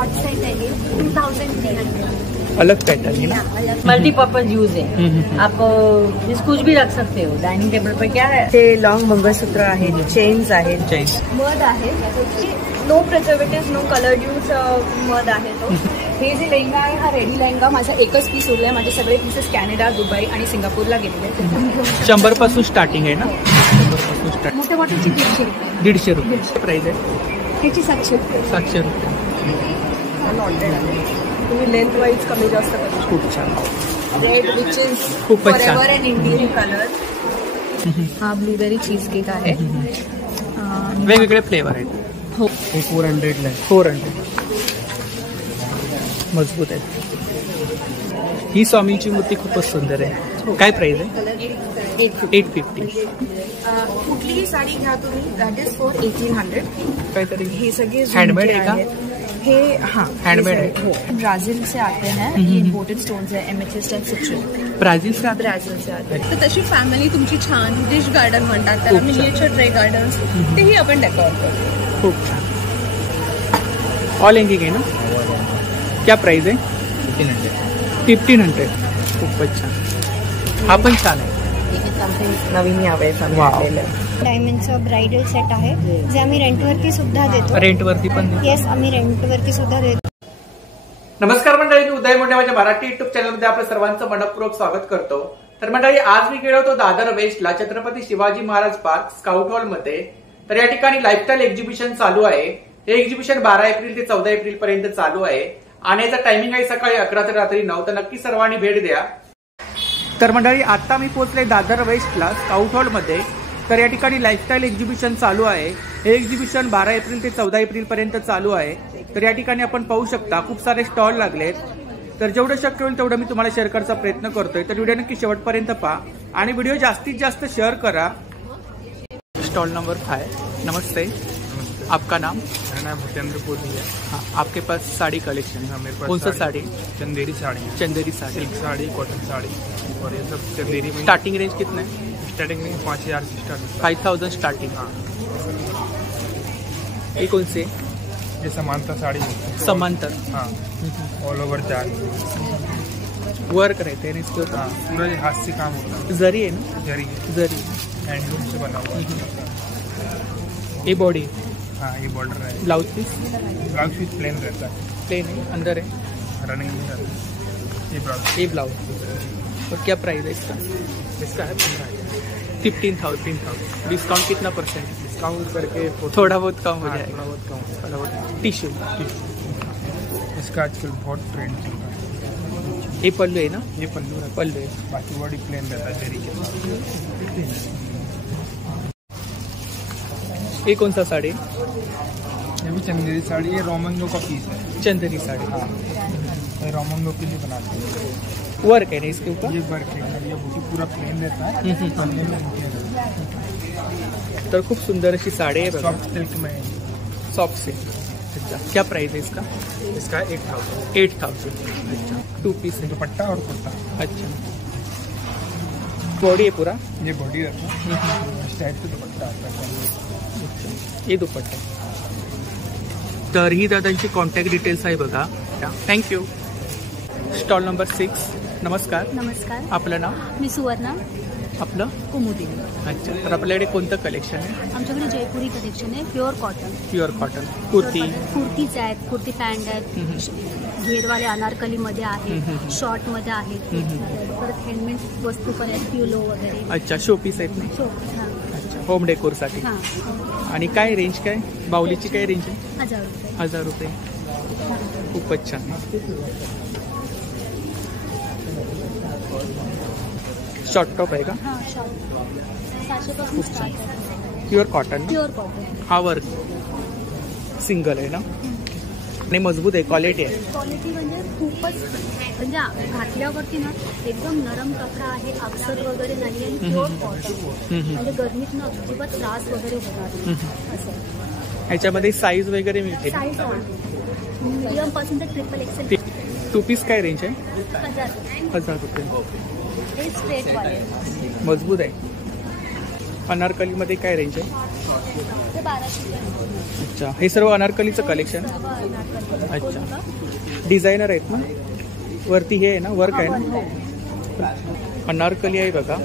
Cot set है ये 2300। अलग पैटर्न है ना, मल्टीपर्पज यूज है। आप इस कुछ भी रख सकते हो। डाइनिंग टेबल पर क्या है, ते लॉंग मंगळसूत्र आहेत, चेन्स आहेत, चेन्स मध आहे, no preservative, no coloured use मध आहे तो। हे जे लेहंगा आहे हा रेडी लेहंगा माझा एकच पीस उरलाय, माझे सगळे पीसेस कॅनडा, दुबई आणि सिंगापूरला गेलेले आहेत। 100 पासून स्टार्टिंग आहे ना, 100 पासून स्टार्ट, मोठे मोठ्याची 150 रुपये, 150 रुपये प्राइस आहे, त्याची 700 रुपये। 700 रुपये। तुम्ही लेंथ वाईज कमी जास्त करू शकता। खूप छान, रेड विच इज खूपच छान। Forever and Indian colour. हा ब्लूबेरी चीज केक आहे, वेगवेगळे फ्लेवर आहेत। हो, 400 ला 400 मजबूत आहे। ही स्वामींची मूर्ती खूपच सुंदर आहे, काय प्राइस आहे? 850। कुठलीही साडी घ्या तुम्ही, दॅट इज फॉर 1800 काहीतरी हे सगळे हँडमेड आहे का? हे हाँ हैंडमेड है। हो, ब्राजील से आते हैं, ये इम्पोर्टेड स्टोन्स है, एमेथिस्ट एंड सिट्रल ब्राझील से ब्राजील से आते हैं। तर तशी फॅमिली तुमची छान डिश गार्डन म्हणतात त्याला, मिनिएचर ट्रे गार्डन्स, तेही आपण डेकोर करतो। खूप छान। ऑल हँगिंग आहे ना, क्या प्राइस आहे? 1500। खूपच छान, हा पण छान आहे। नवीन यावेळेस आम्ही आणलेलं आहे। डायमंडचं ब्राइडल सेट आहे, जे आम्ही रेंटवरती सुद्धा देतो। रेंटवरती पण देतो? येस, आम्ही रेंटवरती सुद्धा देतो। नमस्कार मंडळी, मी उदय मोंडे माझ्या मराठी युट्यूब चॅनलमध्ये आपलं सर्वांचं मनपूर्वक स्वागत करतो। तर मंडळी, आज मी गेलो होतो दादर वेस्टला Chhatrapati Shivaji Maharaj park scout hall मध्ये। तर या ठिकाणी लाईफस्टाईल एक्झिबिशन चालू आहे। हे एक्झिबिशन 12 एप्रिल ते 14 एप्रिल पर्यंत चालू आहे आणि याचा टायमिंग आहे सकाळी 11 ते रात्री 9। तर नक्की सर्वांनी भेट द्या। तर मंडळी, आता मी पोहोचले दादर वेस्टला स्काउट हॉल मध्ये। तर या ठिकाणी लाईफस्टाईल एक्झिबिशन चालू आहे। हे एक्झिबिशन 12 एप्रिल ते 14 एप्रिल पर्यंत चालू आहे। तर या ठिकाणी आपण पाहू शकता खूप सारे स्टॉल लागलेत। तर जेवढं शक्य होईल तेवढं मी तुम्हाला शेअर करायचा प्रयत्न करतोय। तर व्हिडिओ नक्की शेवटपर्यंत पहा आणि व्हिडिओ जास्तीत जास्त शेअर करा। Stall number 5। नमस्ते, आपका नाम? मेरा नाम भूपेंद्र पुरी है। हाँ, आपके पास साड़ी कलेक्शन है? मेरे पास कौन सा साड़ी? चंदेरी साड़ी है। चंदेरी साड़ी, सिल्क साड़ी, कॉटन साड़ी और ये सब चंदेरी में। स्टार्टिंग रेंज कितना है? स्टार्टिंग में 5000 से स्टार्ट। 5000 स्टार्टिंग। हाँ, ये कौन से? ये समानता साड़ी है। समांतर। हाँ, ऑल ओवर चार्ज। वर्क रहते हैं इसके ऊपर? हाँ, पूरा ये हाथ से काम होता है। जरी है ना? जरी जरी हैंडलूम से बना हुआ है। ये बॉडी? हाँ, ये बॉर्डर है। Blouse piece? Blouse piece plain रहता है, प्लेन है, अंदर है, रनिंग में रहता है। ये ब्लाउज, ये ब्लाउज। और क्या प्राइस है इसका? इसका है 15,000। डिस्काउंट कितना परसेंट? डिस्काउंट करके थोड़ा बहुत कम हो हाँ, जाएगा। थोड़ा बहुत कम। थोड़ा बहुत। टिश्यू? इसका आजकल बहुत ट्रेंड चल रहा है। ये पल्लू है ना? ये पल्लू रहता है, पल्लू है। बाकी बॉडी प्लेन रहता है जरी के साथ। ये कौन सा साड़ी? ये भी चंदेरी साड़ी है, रोमंगो का पीस है। चंदेरी साड़ी। हाँ, ये रोमंगो के लिए बनाते हैं। वर्क है ना इसके ऊपर? ये वर्क है, ये बूटी पूरा प्लेन रहता है, पन्ने में बूटी रहता है। तर खूप सुंदर अशी साड़ी है, सॉफ्ट सिल्क में है। Soft silk. अच्छा, क्या प्राइस है इसका? इसका 8000। 8000। अच्छा, 2 पीस है। दुपट्टा और कुर्ता। अच्छा, बॉडी है पूरा? ये बॉडी रहता है, इस टाइप से दुपट्टा आता है। ये दुपट्टा। तर ही दादांची कॉन्टॅक्ट डिटेल्स आहे बघा। थँक्यू। Stall number 6। नमस्कार, नमस्कार, आपलं नाव? मी सुवर्णा आपलं? कुमुदी। अच्छा, तर आपल्याकडे कोणतं कलेक्शन आहे? आमच्याकडे जयपुरी कलेक्शन आहे, pure cotton. Pure cotton kurti? Kurtis आहेत, कुर्ती पॅन्ट आहेत, घेरवाले अनारकलीमध्ये आहेत, शॉर्टमध्ये आहेत, परत हँडमेड वस्तू पण आहेत, पिलो वगैरे। अच्छा, शोपीस आहेत ना? अच्छा, होम डेकोरसाठी। हां, आणि काय रेंज काय? बाहुलीची काय रेंज आहे? 1000 रुपये। 1000 रुपये। खूपच छान। शॉर्ट टॉप आहे का? हां, शॉर्ट 700 पासून स्टार्ट आहे। Pure cotton? Pure cotton. हा वर्क सिंगल आहे ना? आणि मजबूत आहे, क्वालिटी आहे? क्वालिटी म्हणजे खूपच, म्हणजे घातल्यावरती ना एकदम नरम कपडा आहे, अक्षर वगैरे नाही आणि प्युअर कॉटन, म्हणजे गरमीत ना अजिबात त्रास वगैरे होणार नाही असं। ह्याच्यामध्ये साईज वगैरे मिळते? साईज मीडियम पासून तर ट्रिपल एक्सेल। 2 पीस काय रेंज आहे? 1000 रुपये। हे स्ट्रेट वाले मजबूत आहे। अनारकलीमध्ये काय रेंज आहे? ते 1200 अच्छा, हे सर्व अनारकलीचं कलेक्शन. अच्छा, डिझायनर आहेत ना वरती, हे आहे ना वर्क आहे ना. अनारकली आहे बघा,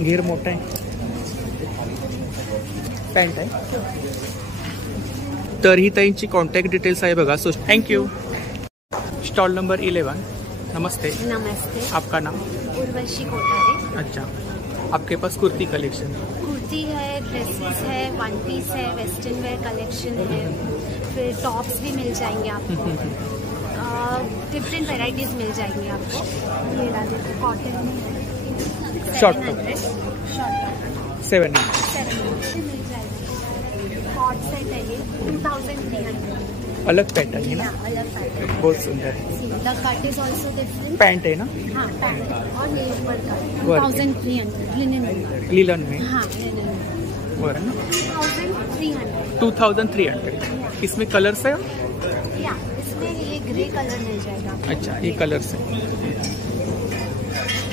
घेर मोठा आहे, पॅन्ट आहे. तर ही ताईंची कॉन्टॅक्ट डिटेल्स आहे बघा. So thank you. Stall number 11. नमस्ते. नमस्ते. आपका नाम? उर्वशी कोठारे. अच्छा, आपके पास कुर्ती कलेक्शन? कुर्ती है, ड्रेसेस है, वन पीस है, वेस्टर्न वेयर कलेक्शन है, फिर टॉप्स भी मिल जाएंगे आपको. डिफरेंट वैरायटीज मिल जाएंगी आपको. ये डाले कॉटन में शॉर्ट 700 700 मिल जाएगा. कॉट सेट है ये 2300. अलग पैटर्न है ना, अलग पैटर्न. बहुत सुंदर है. The cut is also different. Pant है ना, हाँ पैंट और नेल पर कट. वर्क. 2300 लिनन. लिलन में हाँ लिनन. वर है ना. 2300. 2300. इसमें कलर्स है? या इसमें ये ग्रे कलर मिल जाएगा. अच्छा, हे कलर्स आहे.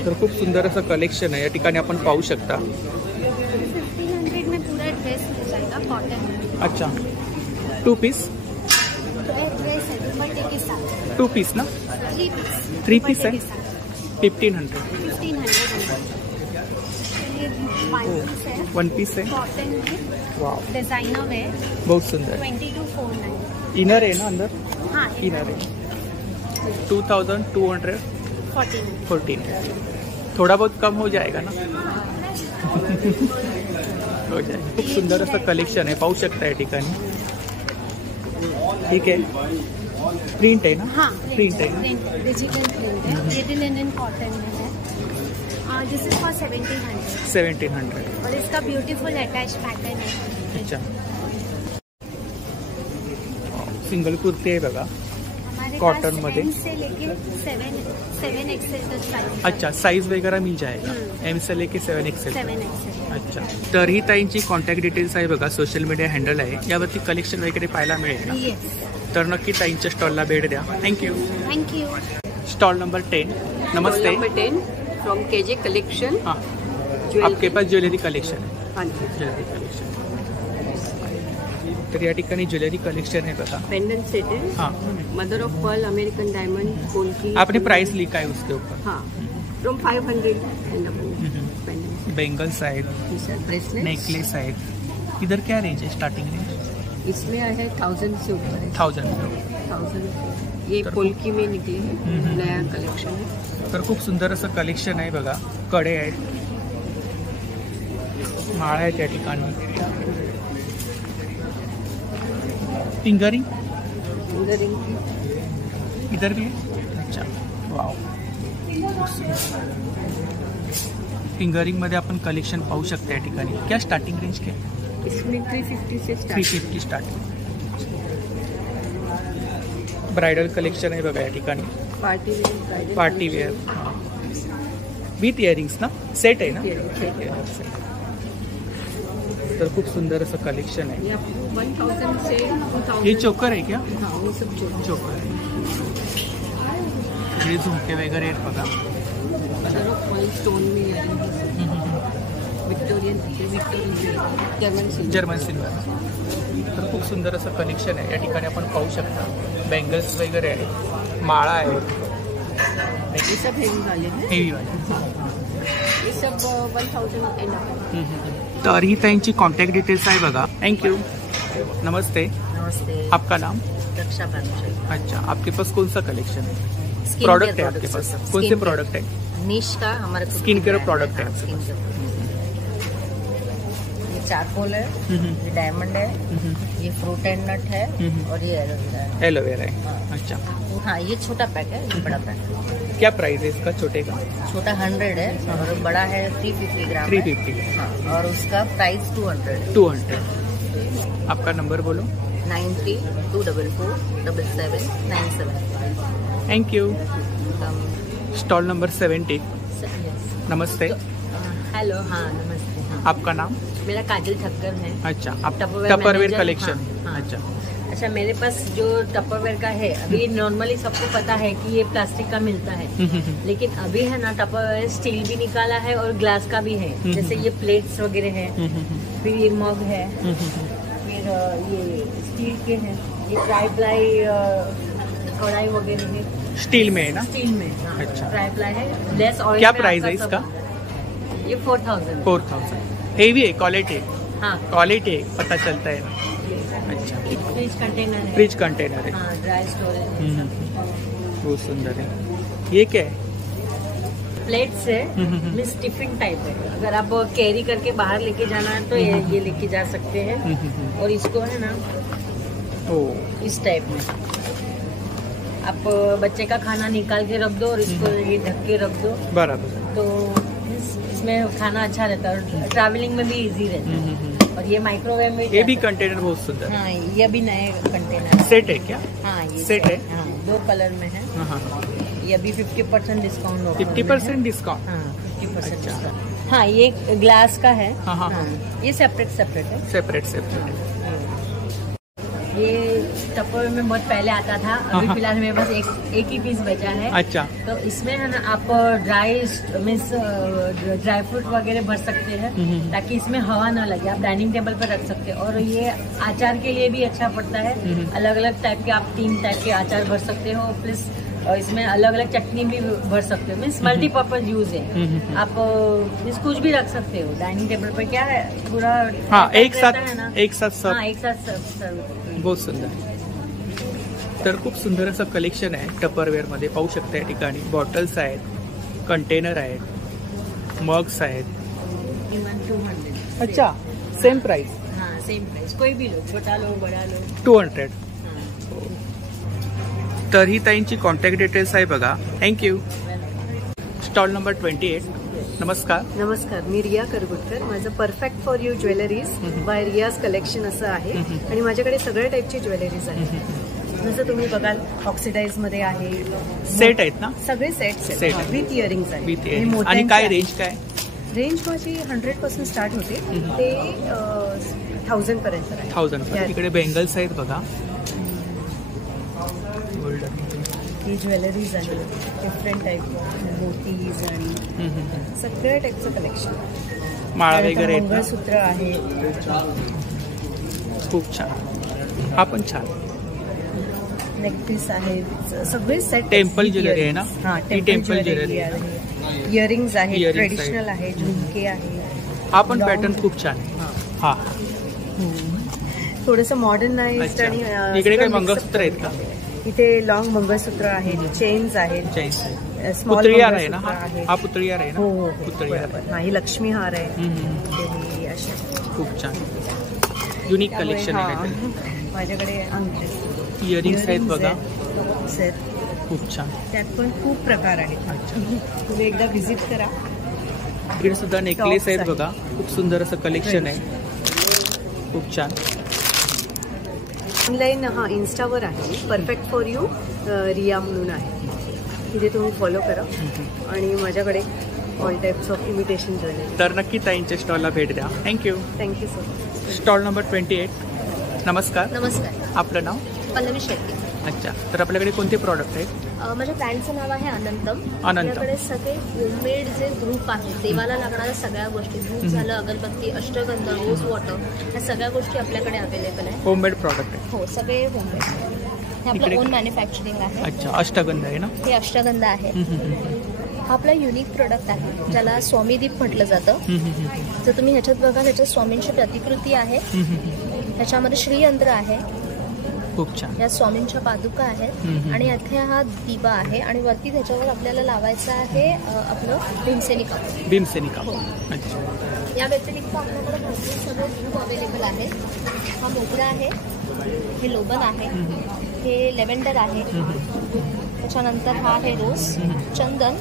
तर खूप सुंदर असं कलेक्शन आहे या ठिकाणी आपण पाहू शकता. 1500 में पूरा ड्रेस मिल जाएगा कॉटन में. अच्छा, 2 पीस. ड्रेस है दुपट्टे के साथ. 2 पीस ना, 3 पीस. 3 पीस है. दुपट्टे के साथ 1500. 1500. ये वन पीस है. 1 पीस है. कॉटन में वाव, डिजाइनर में बहुत सुंदर. 2249. इनर है ना अंदर, हाँ इनर है. 2214. 14. थोड़ा बहुत कम हो जाएगा ना. हो जाएगा. खूप सुंदर असं कलेक्शन आहे, पाहू शकता या ठिकाणी. ठीक आहे, प्रिंट आहे ना. हाँ प्रिंट आहे ना. डिजिटल प्रिंट है. ये भी लिनन कॉटन में है. दिस इज फॉर 1700. 1700. और इसका ब्यूटीफुल अटैच पैटर्न है. अच्छा, सिंगल कुर्ती आहे बघा. हमारे कॉटन पास मध्ये. M से लेके 7 एक्सेल तक साइज. अच्छा, साइज वगैरह मिल जाएगा. एम से लेके 7 एक्सेल. 7 एक्सेल. अच्छा, तर ही ताईंची कॉन्टॅक्ट डिटेल्स आहे बघा. सोशल मीडिया हँडल आहे, यावरती कलेक्शन वगैरे पाहायला मिळेल ना. येस. तर नक्की ताईंच्या स्टॉलला भेट द्या. Thank you. Thank you. Stall number 10. नमस्ते. Number 10 from KJ collection. हाँ, आपके पास ज्वेलरी कलेक्शन है? हाँ जी. Jewellery collection. तर या ठिकाणी ज्वेलरी कलेक्शन आहे बघा. पेंडेंट सेट है. हाँ, mother of pearl, American diamond, polki. आपने प्राइस लिखा है उसके ऊपर. हाँ, from 500 and above. Pendant. Bangles आहेत, ब्रेसलेट. नेकलेस आहेत. इधर क्या रेंज है, स्टार्टिंग रेंज? इसमें है 1000 से ऊपर है. 1000. ये तर पोल्की में निकले हैं. नया कलेक्शन है. तर खूप सुंदर असं कलेक्शन आहे बघा. कडे आहेत, माळा आहेत या ठिकाणी. फिंगरिंग इधर भी है. अच्छा, वाव. फिंगरिंग मध्ये आपण कलेक्शन पाहू शकता या ठिकाणी. क्या स्टार्टिंग रेंज क्या? इसमें 350 से स्टार्ट. 350 स्टार्टिंग. ब्राइडल कलेक्शन आहे बघा या ठिकाणी. पार्टी वेअर विथ इयरिंग्स ना, सेट आहे ना. तर खूप सुंदर असं कलेक्शन आहे. ये आपको 1000 से 2000. ये चोकर आहे क्या? हाँ, वो सब चोकर आहे. हे झुमके वगैरे आहेत बघा. मदर ऑफ पर्ल स्टोन में विक्टोरियन जर्मन सिल्वर. तर खूप सुंदर असं कलेक्शन आहे या ठिकाणी आपण पाहू शकता. बेंगल्स वगैरे आहे, माळा आहे. ये सब हेवी वाले हैं. हेवी वाले. ये सब 1000 एंड अबव. तर ही ताईंची कॉन्टॅक्ट डिटेल्स आहे बघा. थँक्यू. नमस्ते. नमस्ते. आपका नाम? रक्षा पांडे. अच्छा, आपके पास कौन सा कलेक्शन है, प्रोडक्ट है आपके पास? कौन से प्रोडक्ट है? निश का हमारे स्किन केयर प्रोडक्ट है. Skin care. ये चारकोल है, ये डायमंड है, ये फ्रूट एंड नट है और ये एलोवेरा है. एलोवेरा है. अच्छा, हाँ ये छोटा पैक है, ये बड़ा पैक है. क्या प्राइस है इसका छोटे का? छोटा 100 है और बड़ा है 350 ग्राम. 350. हाँ, और उसका प्राइस 200 है. 200. आपका नंबर बोलो. 9324477797. Thank you. Stall number 70. Namaste. Hello. हाँ नमस्ते. हाँ. आपका नाम? मेरा काजल ठक्कर है. अच्छा, आप टपरवेयर टपरवेयर मैनेजर. कलेक्शन. हाँ, हाँ. अच्छा, अच्छा, मेरे पास जो टपरवेयर का है अभी नॉर्मली सबको पता है कि ये प्लास्टिक का मिलता है, लेकिन अभी है ना टपरवेयर स्टील भी निकाला है और ग्लास का भी है। जैसे ये प्लेट्स वगैरह है, फिर ये मग है, फिर ये स्टील के हैं, ये ट्राई प्लाई कढ़ाई वगैरह है, स्टील में है ना? स्टील में। अच्छा। ट्राई प्लाई है, लेस ऑयल। क्या प्राइस है इसका? ये 4000। 4000। हेवी है, क्वालिटी है। हाँ, क्वालिटी है, पता चलता है। अच्छा, फ्रिज कंटेनर है। फ्रिज कंटेनर है। हाँ, ड्राई स्टोरेज। बहुत सुंदर है। ये क्या है? प्लेट्स है, मीन्स टिफिन टाइप है। अगर आप कैरी करके बाहर लेके जाना है तो ये लेके जा सकते हैं। और इसको है ना इस टाइप में आप बच्चे का खाना निकाल के रख दो और इसको ये ढक के रख दो, बराबर। तो इसमें खाना अच्छा रहता है, ट्रैवलिंग में भी इजी रहता है। और ये माइक्रोवेव में ये भी कंटेनर बहुत सुंदर है। हाँ, ये भी नए कंटेनर सेट है क्या? हाँ, ये सेट है। हाँ, 2 कलर में है। ये अभी 50% डिस्काउंट होगा। 50% डिस्काउंट? हाँ, 50% डिस्काउंट। हाँ, ये ग्लास का है। हाँ, ये सेपरेट है। सेपरेट है। ये टपर में बहुत पहले आता था, अभी फिलहाल मेरे पास एक ही पीस बचा है। अच्छा। तो इसमें है ना आप ड्राई मीन्स ड्राई फ्रूट वगैरह भर सकते हैं, ताकि इसमें हवा ना लगे। आप डाइनिंग टेबल पर रख सकते हैं। और ये अचार के लिए भी अच्छा पड़ता है। अलग अलग टाइप के आप 3 टाइप के अचार भर सकते हो, प्लस इसमें अलग अलग चटनी भी भर सकते हो। मीन्स मल्टीपर्पज यूज है। आप कुछ भी रख सकते हो डाइनिंग टेबल पर। क्या है पूरा एक साथ सब। हाँ, एक साथ सर्व। बहुत सुंदर। तर खूप सुंदर असं कलेक्शन आहे टपरवेअर मध्ये, पाहू शकता या ठिकाणी बॉटल्स आहेत, कंटेनर आहेत, मग्स आहेत। 200। अच्छा, सेम प्राइस? हाँ, सेम प्राइस। कोई भी लो, छोटा लो बड़ा लो। 200। तर ही ताईंची कॉन्टॅक्ट डिटेल्स आहे बघा। थँक्यू। Stall number 28। नमस्कार. नमस्कार, मी रिया करगुटकर. माझं perfect for you jewelleries by Riya's collection असं आहे आणि माझ्याकडे सगळ्या टाईपची ज्वेलरीज आहेत. जसं तुम्ही बघाल ऑक्सिडाइज मध्ये आहे, सेट आहेत ना? सगळे सेट विथ इयरिंग्स आहेत. आणि काय रेंज काय? रेंज माझी 100 पासून स्टार्ट होते ते 1000 पर्यंत आहे. 1000. इकडे बेंगल्स आहेत बघा. ही ज्वेलरीज आहे, डिफरंट टाईप मोतीज आणि सगळ्या टाईपचं कलेक्शन. माळा वगैरे आहेत, मंगळसूत्र आहे, खूप छान. हा पण छान. नेकपीस आहे, सगळे सेट. टेम्पल ज्वेलरी आहे ना? हां, टेम्पल ज्वेलरी आहे. इयरिंग्स आहे, ट्रेडिशनल आहे, झुमके आहे. हा पण पॅटर्न खूप छान आहे. हा, थोडंसं मॉडर्नाइज्ड. आणि इकडे काय मंगळसूत्र आहेत का? इथे लॉंग मंगळसूत्र आहेत, चेन्स आहेत, स्मॉल पुतळीहार आहे ना? आहे. हा पुतळीहार आहे ना? हो, पुतळीहार. नाही, लक्ष्मी हार आहे. अशा खूप छान युनिक कलेक्शन आहे. माझ्याकडे अंगठी, इयरिंग्स आहेत बघा. सर, खूप छान. त्यात पण खूप प्रकार आहेत. तुम्ही एकदा व्हिजिट करा. इकडे सुद्धा नेकलेस आहेत बघा. खूप सुंदर असं कलेक्शन आहे. खूप छान. ऑनलाईन इन्स्टावर आहे, परफेक्ट फॉर यू रिया म्हणून आहे. तिथे तुम्ही फॉलो करा. आणि माझ्याकडे all types of imitation jewellery. तर नक्की ताईंच्या स्टॉलला भेट द्या. Thank you. Thank you so much. Stall number 28. नमस्कार. नमस्कार, आपलं नाव? पल्लवी शेट्टी. अच्छा, तर आपल्याकडे कोणते प्रॉडक्ट आहेत? माझ्या ब्रँडचं नाव आहे अनंतम. अनंतम. आपल्याकडे सगळे होममेड जे धूप आहेत, देवाला लागणाऱ्या सगळ्या गोष्टी, धूप झालं, अगरबत्ती, अष्टगंध, रोज वॉटर, ह्या सगळ्या गोष्टी आपल्याकडे अवेलेबल आहे. होममेड प्रॉडक्ट आहे? हो, सगळे होममेड. हे आपलं ओन मॅन्युफॅक्चरिंग आहे. अच्छा, अष्टगंध आहे ना? हे अष्टगंध आहे. हा आपला युनिक प्रोडक्ट आहे, ज्याला स्वामीदीप म्हटलं जातं. जर तुम्ही ह्याच्यात बघा, ह्याच्यात स्वामींची प्रतिकृती आहे, ह्याच्यामध्ये श्रीयंत्र आहे, खूप छान. या स्वामींच्या पादुका आहेत, आणि इथे हा दिवा आहे, आणि वरती त्याच्यावर आपल्याला लावायचं आहे आपलं भीमसेनी कापूर. भीमसेनी कापूर. अच्छा. या व्यतिरिक्त आपल्याकडे भरपूर सगळे धूप अवेलेबल आहे. हा मोगरा आहे, हे लोबन आहे, हे लेव्हेंडर आहे, त्याच्यानंतर हा आहे रोज, चंदन,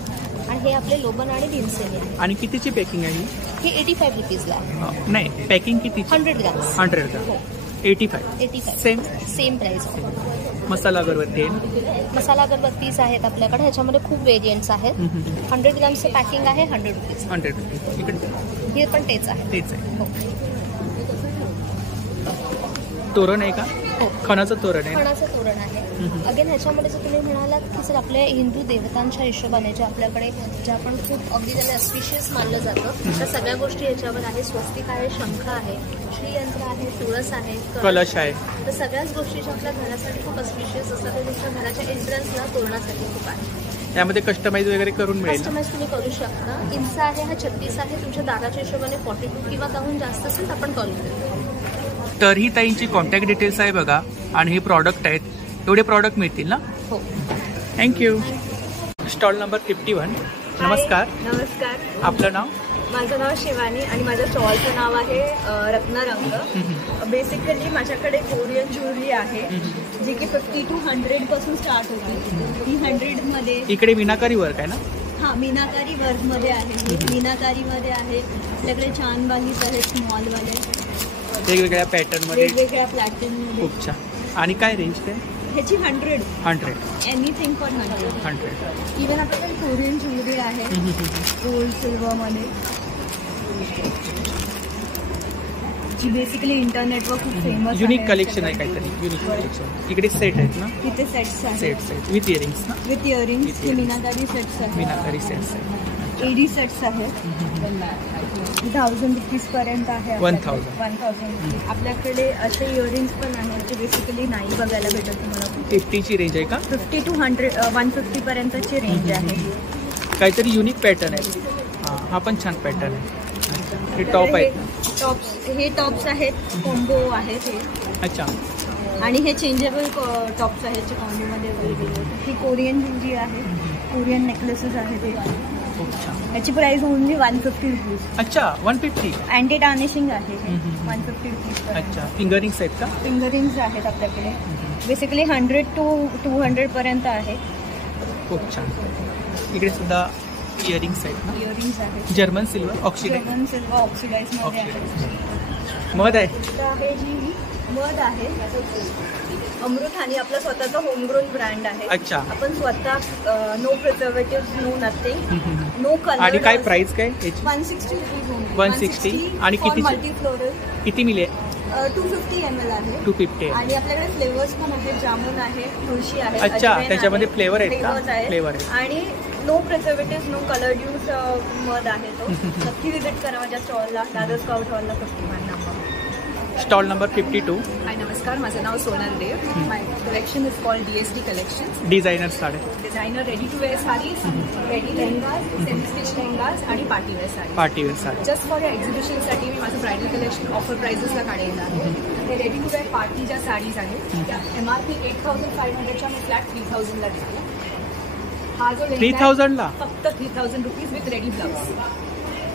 आणि हे आपले लोबन आणि भीमसेनी आहे. आणि कितीची पॅकिंग आहे ही 85 रुपीजला आहे. नाही, पॅकिंग किती? 100 ग्राम. 100 ग्राम. 85. Same price. मसाला अगरबत्ती आहे. मसाला अगरबत्तीज आहेत आपल्याकडे, ह्याच्यामध्ये खूप व्हेरियंट्स आहेत. 100 ग्रामचं पॅकिंग आहे 100 रुपीज. 100 रुपीज. इकडे हे पण तेच आहे. तेच आहे. तोरण आहे का? खणाचं तोरण आहे. खणाचं तोरण आहे. अगेन ह्याच्यामध्ये जर तुम्ही म्हणालात की सर आपल्या हिंदू देवतांच्या हिशोबाने जे आपल्याकडे जे आपण खूप अगदी त्याला ऑस्पिशियस मानलं जातं, तर सगळ्या गोष्टी याच्यावर आहे. स्वस्तिक आहे, शंख आहे, श्रीयंत्र आहे, तुळस आहे, कलश आहे. तर सगळ्याच गोष्टी ज्या आपल्या घरासाठी खूप ऑस्पिशियस असतात ते तुमच्या घराच्या एंट्रन्सला तोरणासाठी खूप आहे. त्यामध्ये कस्टमाइज वगैरे करून मिळेल. कस्टमाइज तुम्ही करू शकता. इंच आहे हा 36 आहे. तुमच्या दाराच्या हिशोबाने 42 किंवा त्याहून जास्त असेल तर आपण करून देतो. तर ही ताईंची कॉन्टॅक्ट डिटेल्स आहे बघा आणि हे प्रॉडक्ट आहेत. एवढे प्रॉडक्ट मिळतील ना? हो. थँक्यू. Stall number 51. नमस्कार. नमस्कार. आपलं नाव? माझं नाव शिवानी आणि माझ्या स्टॉलचं नाव आहे रत्नरंग. बेसिकली माझ्याकडे कोरियन ज्वेलरी आहे जी की 50 to 100 पासून स्टार्ट होती. ती 100 मध्ये. इकडे मीनाकारी वर्क आहे ना? हा, मीनाकारी वर्क मध्ये आहे. मीनाकारी मध्ये आहे. आपल्याकडे छान वालीच आहेत, स्मॉल वाले वेगवेगळ्या पॅटर्न मध्ये, वेगवेगळ्या प्लॅटर्न मध्ये. खूप छान. आणि काय रेंज काय? ह्याची 100. Anything for 100. इव्हन आपल्याकडे कोरियन ज्वेलरी आहे गोल्ड सिल्वर मध्ये जी बेसिकली इंटरनेटवर खूप फेमस. युनिक कलेक्शन आहे काहीतरी. Unique collection. इकडे सेट आहेत ना? तिथे सेट्स आहेत. सेट विथ इयरिंग्स ना? With earrings. मीनाकारी सेट्स आहेत. मीनाकारी सेट्स आहेत. एडी सेट्स आहेत. 1000 रुपीज पर्यंत आहे. 1000. आपल्याकडे असे इयरिंग्स पण आहेत जे बेसिकली नाही बघायला भेटत तुम्हाला. 50 ची रेंज आहे का? 50 to 150 पर्यंतची रेंज आहे. काहीतरी युनिक पॅटर्न आहे. हा पण छान पॅटर्न आहे. हे टॉप आहेत. हे टॉप्स आहेत, कॉम्बो आहेत हे. अच्छा. आणि हे चेंजेबल टॉप्स आहेत जे कॉम्बोमध्ये अवेलेबल. ही कोरियन ज्वेलरी आहे. कोरियन नेकलेसेस आहेत हे. खूप छान. याची प्राइस ओनली 150 रुपीज. अच्छा, 150. अँटी टार्निशिंग आहे हे. 150 रुपीज. अच्छा. फिंगरिंग्स आहेत का? फिंगरिंग्स आहेत आपल्याकडे. बेसिकली 100 to 200 पर्यंत आहे. खूप छान. इकडे सुद्धा इयरिंग्स आहेत ना? इयरिंग्स आहेत. German silver oxidise. German silver oxidise मध्ये आहे. मध आहे. हे जी मध आहे अमृत आणि आपला स्वतःचा होमग्रोन ब्रँड आहे. अच्छा. आपण स्वतः no preservative, no nothing, no colour. आणि काय प्राइस काय याची? 160 रुपीज. 160. आणि किती मल्टीफ्लोरल. किती मिले? 250 ml आहे. 250. आणि आपल्याकडे फ्लेवर्स पण आहेत. जामून आहे, तुळशी आहे. अच्छा, अजवाइन त्याच्यामध्ये आहे, फ्लेवर आहेत का? फ्लेवर्स आहे. फ्लेवर आहे. आणि नो प्रिझर्वेटिव्ह, नो कलर ड्यूज मध आहे तो. नक्की विजिट करा माझ्या स्टॉलला, दादर स्काउट हॉलला 51 नंबर. Stall number 52. हाय नमस्कार, माझं नाव Sonal Dev. My collection is called DSD collection. Designer sari. Designer ready to wear saris, ready lehengas, semi stitch lehengas आणि partywear sari. Partywear sari. Just for या एक्झिबिशनसाठी मी माझं ब्रायडल कलेक्शन ऑफर प्राइजेसला काढलेलं आहे. हे रेडी टू वेअर पार्टी ज्या साडीज आहेत त्या MRP 8500च्या मी फ्लॅट 3000ला देते. हा जो 3000ला फक्त 3000 रुपीज विथ रेडी ब्लाउज.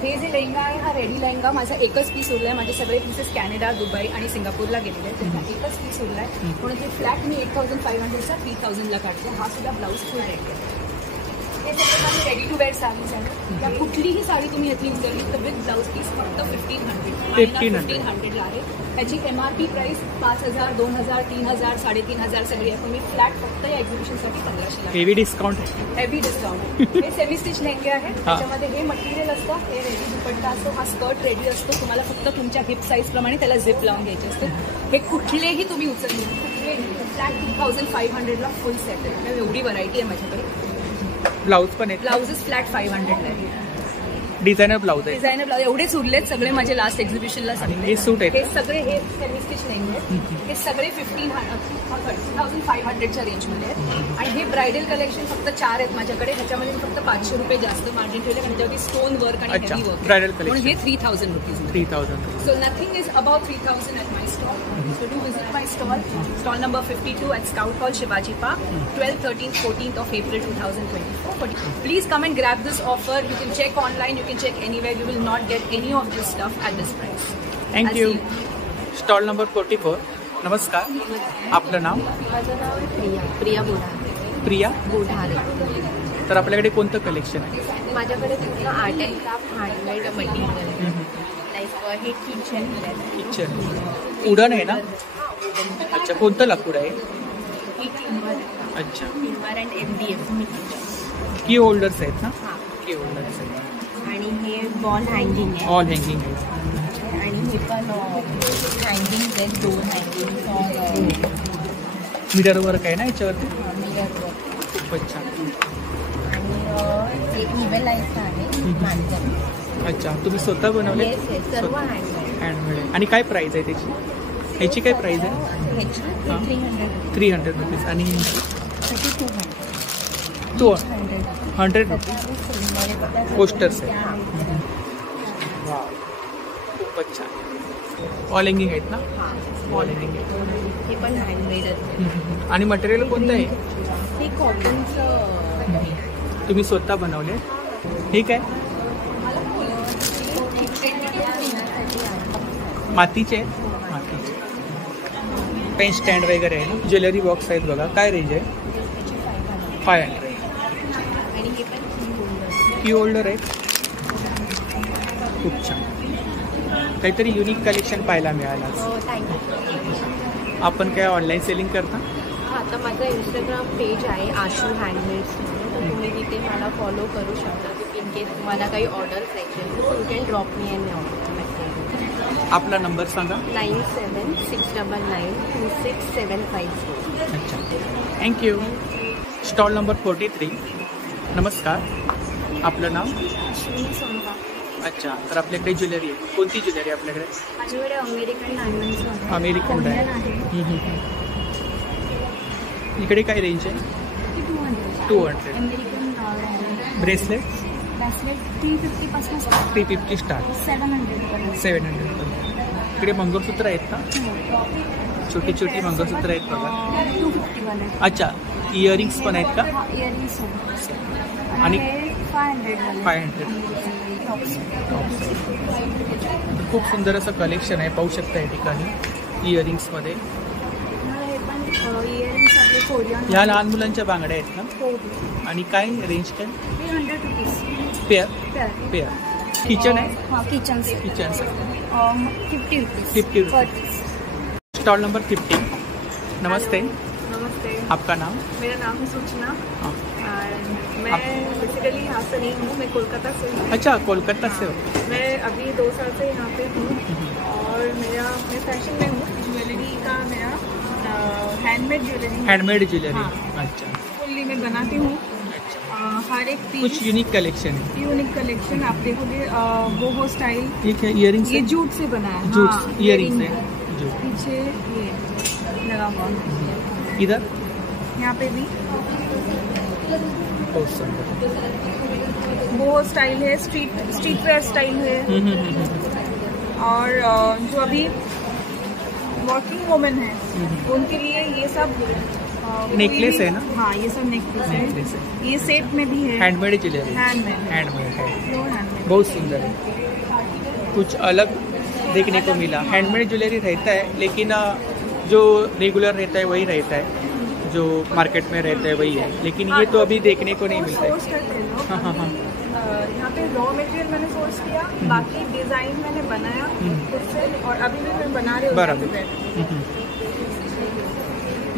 हे जे लेहंगा आहे हा रेडी लेहंगा माझा एकच पीस उरला आहे. माझे सगळे पीसेस कॅनडा, दुबई आणि सिंगापूरला गेलेले आहेत. एकच पीस उरला आहे म्हणून ते फ्लॅट मी 8500चा 3000ला काढते. हा सुद्धा ब्लाऊज फुल रेडी आहे. हे सगळे माझे रेडी टू वेअर साडीज आहेत. त्या कुठलीही साडी तुम्ही यातली उचलली तर विथ ब्लाऊज पीस फक्त 1500 आहे. त्याची MRP प्राइस 5000, 2000, 3000, 3500 सगळी आहे. मी फ्लॅट फक्त या एक्झिबिशनसाठी 1500ला. हेवी डिस्काउंट आहे. Heavy discount. हे सेमी स्टिच लेहंगे आहेत. त्याच्यामध्ये हे मटेरियल असतं, हे रेडी दुपट्टा असतो, हा स्कर्ट रेडी असतो. तुम्हाला फक्त तुमच्या हिप साईज प्रमाणे त्याला झिप लावून घ्यायचे असते. हे कुठलेही तुम्ही उचलले कुठलेही फ्लॅट 2500ला फुल सेट आहे. एवढी व्हरायटी आहे माझ्याकडे. ब्लाऊज पण आहे. ब्लाउजेस फ्लॅट 500ला आहे. डिझायनर ब्लाऊज आहे. डिझायनर ब्लाऊज एवढेच उरलेत सगळे माझे लास्ट एक्झिबिशनला. हे सूट आहेत. हे सगळे हे सेमी स्टिच लेहंगे आहेत. हे सगळे 3500च्या रेंजमध्ये आहेत. आणि हे ब्रायडल कलेक्शन फक्त 4 आहेत माझ्याकडे. ह्याच्यामध्ये फक्त 500 रुपये जास्त मार्जिन ठेवले कारण त्याच्यावरती स्टोन वर्क आणि हेवी वर्क. ब्रायडल म्हणून कलेक्शन. हे 3000 rupees. 3000. So nothing is above 3000 at my stall. So do visit my stall. Stall number 52 at Scout Hall, Shivaji Park, 12th, 13th, 14th of April 2024. Please come and grab this offer. You can check online, you can check anywhere. You will not get any of this stuff at this price. Thank you. Stall number 44. नमस्कार, आपलं नाव? माझं नाव आहे प्रिया बोढारे. प्रिया बोढारे. तर आपल्याकडे कोणतं collection आहे? माझ्याकडे पूर्ण art and craft handmade material like हे किचन उडण आहे ना? अच्छा, कोणतं लाकूड आहे? ही टिंबर. अच्छा. टिंबर अँड MDF की होल्डर्स आहेत ना? हां. की होल्डर्स आहेत. आणि हे बॉल हँगिंग आहे. ऑल हँगिंग आहे. आणि हे पण हँगिंग आहेत, 2 हँगिंग मिरर वर्क आहे ना याच्यावरती? मिरर खूपच छान. आणि एक निवेलायचं आहे माणसं. अच्छा, तुम्ही स्वतः बनवले? सर्व हँडमेड. हँडमेड. आणि काय प्राइस आहे त्याची? ह्याची काय प्राइस आहे? ह्याची 300. 300 रुपीज. आणि 100 रुपीज पोस्टर्स आहे. खूपच छान. वॉल हँगिंग आहेत ना? वॉल हँगिंग आहेत. हे पण हँडमेड. आणि मटेरियल कोणतं आहे? हे कॉटनचं. तुम्ही स्वतः बनवले? हे काय? मातीचे? मातीचे. पेन स्टँड वगैरे आहे ना? ज्वेलरी बॉक्स आहेत बघा. काय रेंज आहे? 500. की होल्डर आहे. खूप छान. काहीतरी युनिक कलेक्शन पाहायला मिळालं. आपण काय ऑनलाईन सेलिंग करता? आता माझं इंस्टाग्राम पेज आहे आशू हँडमेड्स. तुम्ही तिथे मला फॉलो करू शकता. इन केस तुम्हाला काही ऑर्डर द्यायचे you can drop me an message. आपला नंबर सांगा. 97692675. अच्छा, थँक्यू. Stall number 43. नमस्कार, आपलं नाव? अश्विनी सोनका. अच्छा, तर आपल्याकडे ज्वेलरी आहे. कोणती ज्वेलरी आहे आपल्याकडे? माझ्याकडे अमेरिकन डायमंड्स आहे. American Korean diamond. आहे. इकडे काय रेंज आहे? 200. 200. अमेरिकन आहे. ब्रेसलेट? ब्रेसलेट 350 पासून स्टार्ट. 350 स्टार्ट. 700 पर्यंत. 700. इकडे मंगळसूत्र आहेत का? छोटी छोटी मंगळसूत्र आहेत बघा. 250 वाले. अच्छा, इयरिंग्स पण आहेत का? इयरिंग्स आणि 500 500. खूप सुंदर असं कलेक्शन आहे, पाहू शकता या ठिकाणी इयरिंग्समध्ये. हे पण इयरिंग्स आपले कोरियन. ह्या लहान मुलांच्या बांगड्या आहेत ना? आणि काय रेंज काय? 300 रुपीज पेअर. पेअर. किचन है? हाँ किचन से किचन से 50 रुपीज 50 रुपीज। Stall number 50। नमस्ते। नमस्ते, आपका नाम? मेरा नाम है सूचना हाँ। और मैं बेसिकली यहाँ से नहीं हूँ, मैं कोलकाता से हूँ। अच्छा, कोलकाता से हो। मैं अभी 2 साल से यहाँ पे हूँ और मैं फैशन में हूँ। ज्वेलरी का मेरा हैंडमेड ज्वेलरी। Handmade jewellery. हाँ। अच्छा, फुल्ली मैं बनाती हूँ। हर एक पीस कुछ यूनिक कलेक्शन है। यूनिक कलेक्शन आप देखोगे, बोहो स्टाइल। ठीक है, इयरिंग्स ये जूट से बना है। जूट हाँ, इयरिंग्स है। earring jute. पीछे ये लगा हुआ, इधर यहाँ पे भी बहुत सुंदर। बोहो स्टाइल है, स्ट्रीट वेयर स्टाइल है। और जो अभी वर्किंग वुमेन है उनके लिए ये सब नेकलेस है ना? हाँ, ये सब नेकलेस नेकलेस है। ये सेट में भी है। Handmade jewellery. हैंडमेड हैंडमेड है, प्योर हैंडमेड। बहुत सुंदर है। कुछ अलग देखने को मिला। हैंडमेड ज्वेलरी रहता है लेकिन जो रेगुलर रहता है वही रहता है, जो मार्केट में रहता है वही है, लेकिन ये तो अभी देखने को नहीं मिलता है। सोर्स करते हैं लोग। हाँ हाँ हाँ। यहाँ पे रॉ मटेरियल मैंने सोर्स किया, बाकी डिजाइन मैंने बनाया खुद से, और अभी भी मैं बना रही हूँ। बराबर।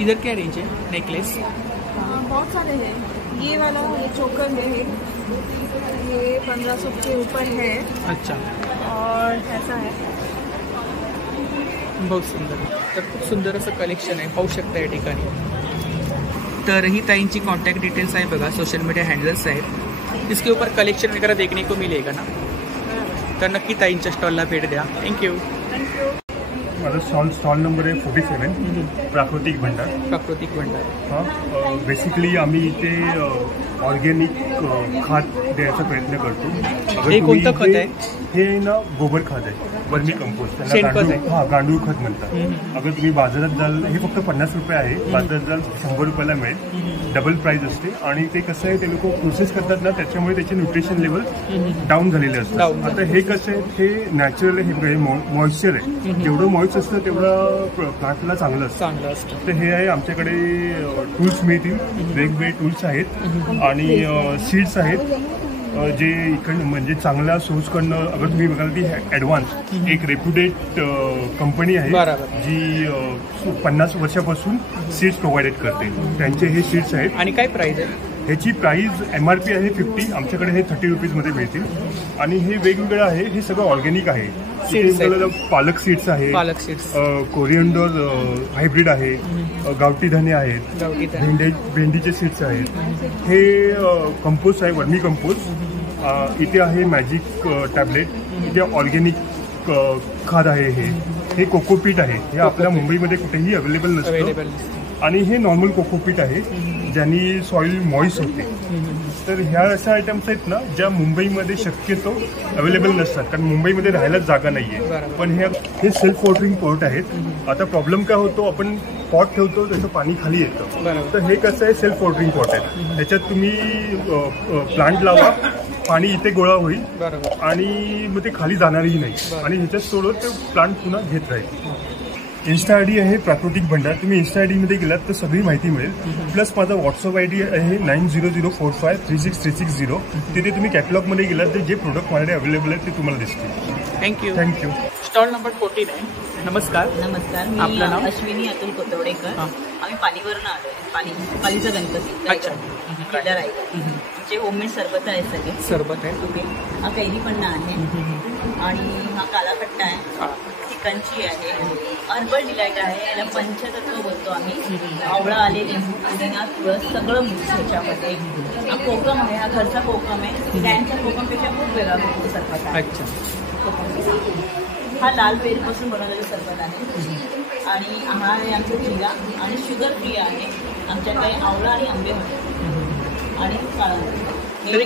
इधर क्या रेंज है नेकलेस? बहुत सारे हैं। ये वाला, ये चोकर है, ये 1500 के ऊपर है। अच्छा, और ऐसा है। बहुत सुंदर। तर खूप सुंदर असं कलेक्शन आहे, पाहू शकता या ठिकाणी। तर ही ताईंची कॉन्टॅक्ट डिटेल्स आहे बघा, सोशल मीडिया हँडल्स आहेत, इसके ऊपर कलेक्शन वगैरह देखने को मिलेगा ना, तर नक्की ताईंच्या स्टॉलला भेट द्या। थँक्यू। माझा स्टॉल नंबर आहे 47, प्राकृतिक भंडार। प्राकृतिक भंडार। हां, बेसिकली आम्ही इथे ऑर्गॅनिक खत द्यायचा प्रयत्न करतो। हे कोणतं खत आहे? हे ना गोबर खत आहे, वर्मी कंपोस्ट। शेणखत आहे? हां, गांडूळ खत म्हणतात। अगर तुम्ही बाजारात जाल, हे फक्त 50 रुपये आहे, बाजारात जाल 100 रुपयाला मिळेल। डबल प्राइस असते, आणि ते कसं आहे, ते लोक प्रोसेस करतात ना, त्याच्यामुळे त्याचे न्यूट्रिशन लेवल डाऊन झालेले असतात। आता हे कसं आहे, हे नॅचरल आहे, हे मॉइश्चर आहे, जेवढं मॉइश्चर असतं तेवढं प्लांटला चांगलं असतं। तर हे आहे, आमच्याकडे टूल्स मिळतील, वेगवेगळे टूल्स आहेत, आणि सीड्स आहेत, जे इकडनं म्हणजे चांगल्या सोर्सकडनं, अगर तुम्ही बघाल ती ॲडव्हान्स एक रेप्युटेड कंपनी आहे, जी 50 वर्षापासून सीड्स प्रोव्हाइडेड करते, त्यांचे हे सीड्स आहेत। आणि काय प्राइस आहे? ह्याची प्राइस MRP आहे 50, आमच्याकडे हे 30 रुपीजमध्ये मिळतील. आणि हे वेगवेगळं आहे, हे सगळं ऑर्गॅनिक आहे. पालक सीड्स आहे, कोरिअंडर हायब्रिड आहे, गावठी धने आहेत, भेंडीचे सीड्स आहेत. हे कंपोस्ट आहे, वर्मी कंपोस्ट. इथे आहे मॅजिक टॅबलेट, इथे ऑर्गॅनिक खाद आहे. हे कोकोपीट आहे, हे आपल्या मुंबईमध्ये कुठेही अवेलेबल नसतं. आणि हे नॉर्मल कोकोपीट आहे ज्यांनी सॉइल मॉइस्ट होते. तर ह्या अशा आयटम्स आहेत ना ज्या मुंबईमध्ये शक्यतो अवेलेबल नसतात, कारण मुंबईमध्ये राहायलाच जागा नाहीये. पण हे सेल्फ वॉटरिंग पॉट आहेत. आता प्रॉब्लेम काय होतो, आपण पॉट ठेवतो त्याचं पाणी खाली येतं. तर हे कसं आहे, सेल्फ वॉटरिंग पॉट आहे. त्याच्यात तुम्ही प्लांट लावा, पाणी इथे गोळा होईल आणि मग ते खाली जाणारही नाही. आणि ह्याच्यात सोडून ते प्लांट पुन्हा घेत राहील. इन्स्टा ID आहे प्राकृतिक भंडार. तुम्ही इन्स्टा ID मध्ये गेलात तर सगळी माहिती मिळेल. प्लस माझा व्हॉट्सअप ID आहे 9004536360. तिथे तुम्ही कॅटलॉगमध्ये गेलात तर जे प्रोडक्ट माझ्याकडे अवेलेबल आहेत ते तुम्हाला दिसतील. थँक्यू. स्टॉल नंबर 14 आहे. नमस्कार. नमस्कार, आपलं नाव? मी अश्विनी अतुल कोतवडेकर. आम्ही पालीवरून आलोय. पालीचा गणपती बिल्डर आहे. आमचे होममेड सरबत आहे, सगळे सरबत आहे. हा कैरी पन्ना आहे आणि हा काला खट्टा आहे, चिकनची आहे, हर्बल डिलाईट आहे. याला पंचतत्व बोलतो आम्ही. आवळा आले, लिंबू, पुदिना, तुळस सगळं मिक्स ह्याच्यामध्ये. हा कोकम आहे, हा घरचा कोकम आहे. कॅनच्या कोकमपेक्षा खूप वेगळा कोकम सरबत आहे. हा लाल पेरूपासून बनवलेलं सरबत आहे. आणि हा आहे आमचा जिरा आणि शुगर फ्री आहे. आमच्याकडे आवळा आणि आंबे होते आणि काळा.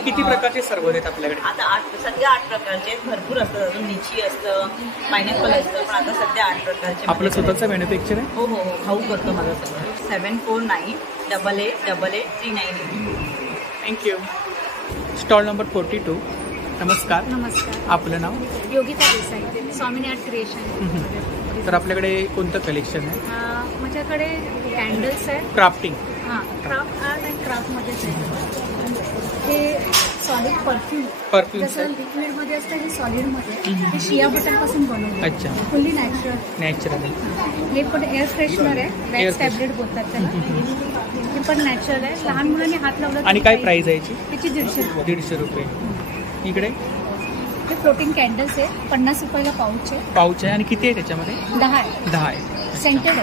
किती प्रकारचे सरबत आहेत आपल्याकडे? आता सध्या 8 प्रकारचे आहेत. भरपूर असतात, अजून लिची असतं, पायनॅपल असतं, पण आता सध्या 8 प्रकारचे. आपलं स्वतःचं मॅन्युफॅक्चर आहे? हो हो, खाऊ करतो माझं सगळं. 74988839. थँक्यू. Stall number 42. नमस्कार. नमस्कार. आपलं नाव? योगिता देसाई, स्वामिनी आर्ट क्रिएशन. तर आपल्याकडे कोणतं कलेक्शन आहे? माझ्याकडे कॅन्डल्स आहेत. क्राफ्टिंग? क्राफ्ट आर्ट अँड क्राफ्टमध्येच आहे. हे सॉलिड परफ्यूम जसं लिक्विडमध्ये असतं, हे सॉलिडमध्ये. हे शिया बटनपासून बनवलं. अच्छा. Fully natural. हे पण एअर फ्रेशनर आहे, वॅक्स टॅबलेट बोलतात त्याला. हे पण नॅचरल आहे. लहान मुलांनी हात लावला. आणि काय प्राइस आहे याची? त्याची 150 रुपये. इकडे हे फ्लोटिंग कॅन्डल्स आहे, 50 रुपयाला पाऊच आहे. आणि किती आहे त्याच्यामध्ये? 10 आहे. सेंटेड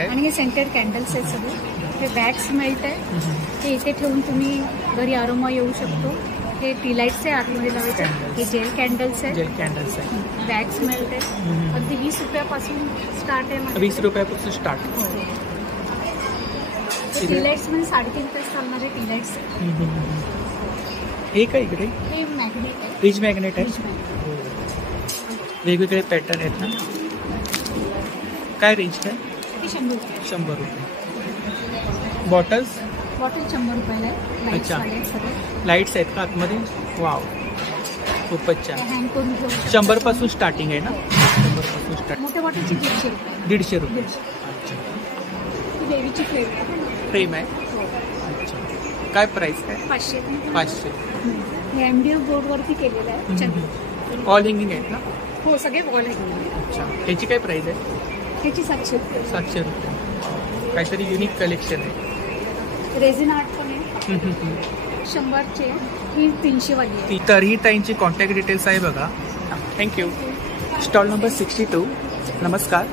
आहे. आणि हे सेंटेड कॅन्डल्स आहेत सगळे. हे वॅक्स मेल्ट आहे. हे इथे ठेवून तुम्ही घरी अरोमा येऊ शकतो. हे टी लाईट्स आहे आतमध्ये लावायचे. हे जेल कॅन्डल्स आहे. वॅक्स मेल्ट आहे. अगदी 20 रुपयापासून स्टार्ट आहे. 20 रुपयापासून स्टार्ट. टी लाईट्स म्हणजे 3.5 तास चालणारे टी लाईट्स आहे. हे काय इकडे? हे मॅग्नेट आहे. फ्रीज मॅग्नेट आहे. वेगवेगळे पॅटर्न आहेत ना. काय रेंज काय? 100 रुपये. बॉटल 100 रुपयाला आहे. अच्छा. लाईट्स आहेत का आतमध्ये? वाव, खूपच छान. हँग करून घेऊ. 100 पासून स्टार्टिंग आहे ना? 100 पासून स्टार्ट. मोठ्या बॉटलची 150 रुपये. 150 रुपये. अच्छा. ही देवीची फ्रेम आहे. अच्छा. काय प्राइस काय? 500. हे MDF बोर्डवरती केलेलं आहे. ऑल हँगिंग आहेत ना? हो, सगळे वॉल हँगिंग. अच्छा. ह्याची काय प्राइस आहे? ह्याची 700 रुपये. 700 रुपये. काहीतरी युनिक कलेक्शन आहे. रेझिन आर्ट पण आहे. 100चे. ही 300 वाली आहे. तर ही ताईंची कॉन्टॅक्ट डिटेल्स आहे बघा. थँक्यू. Stall number 62. नमस्कार.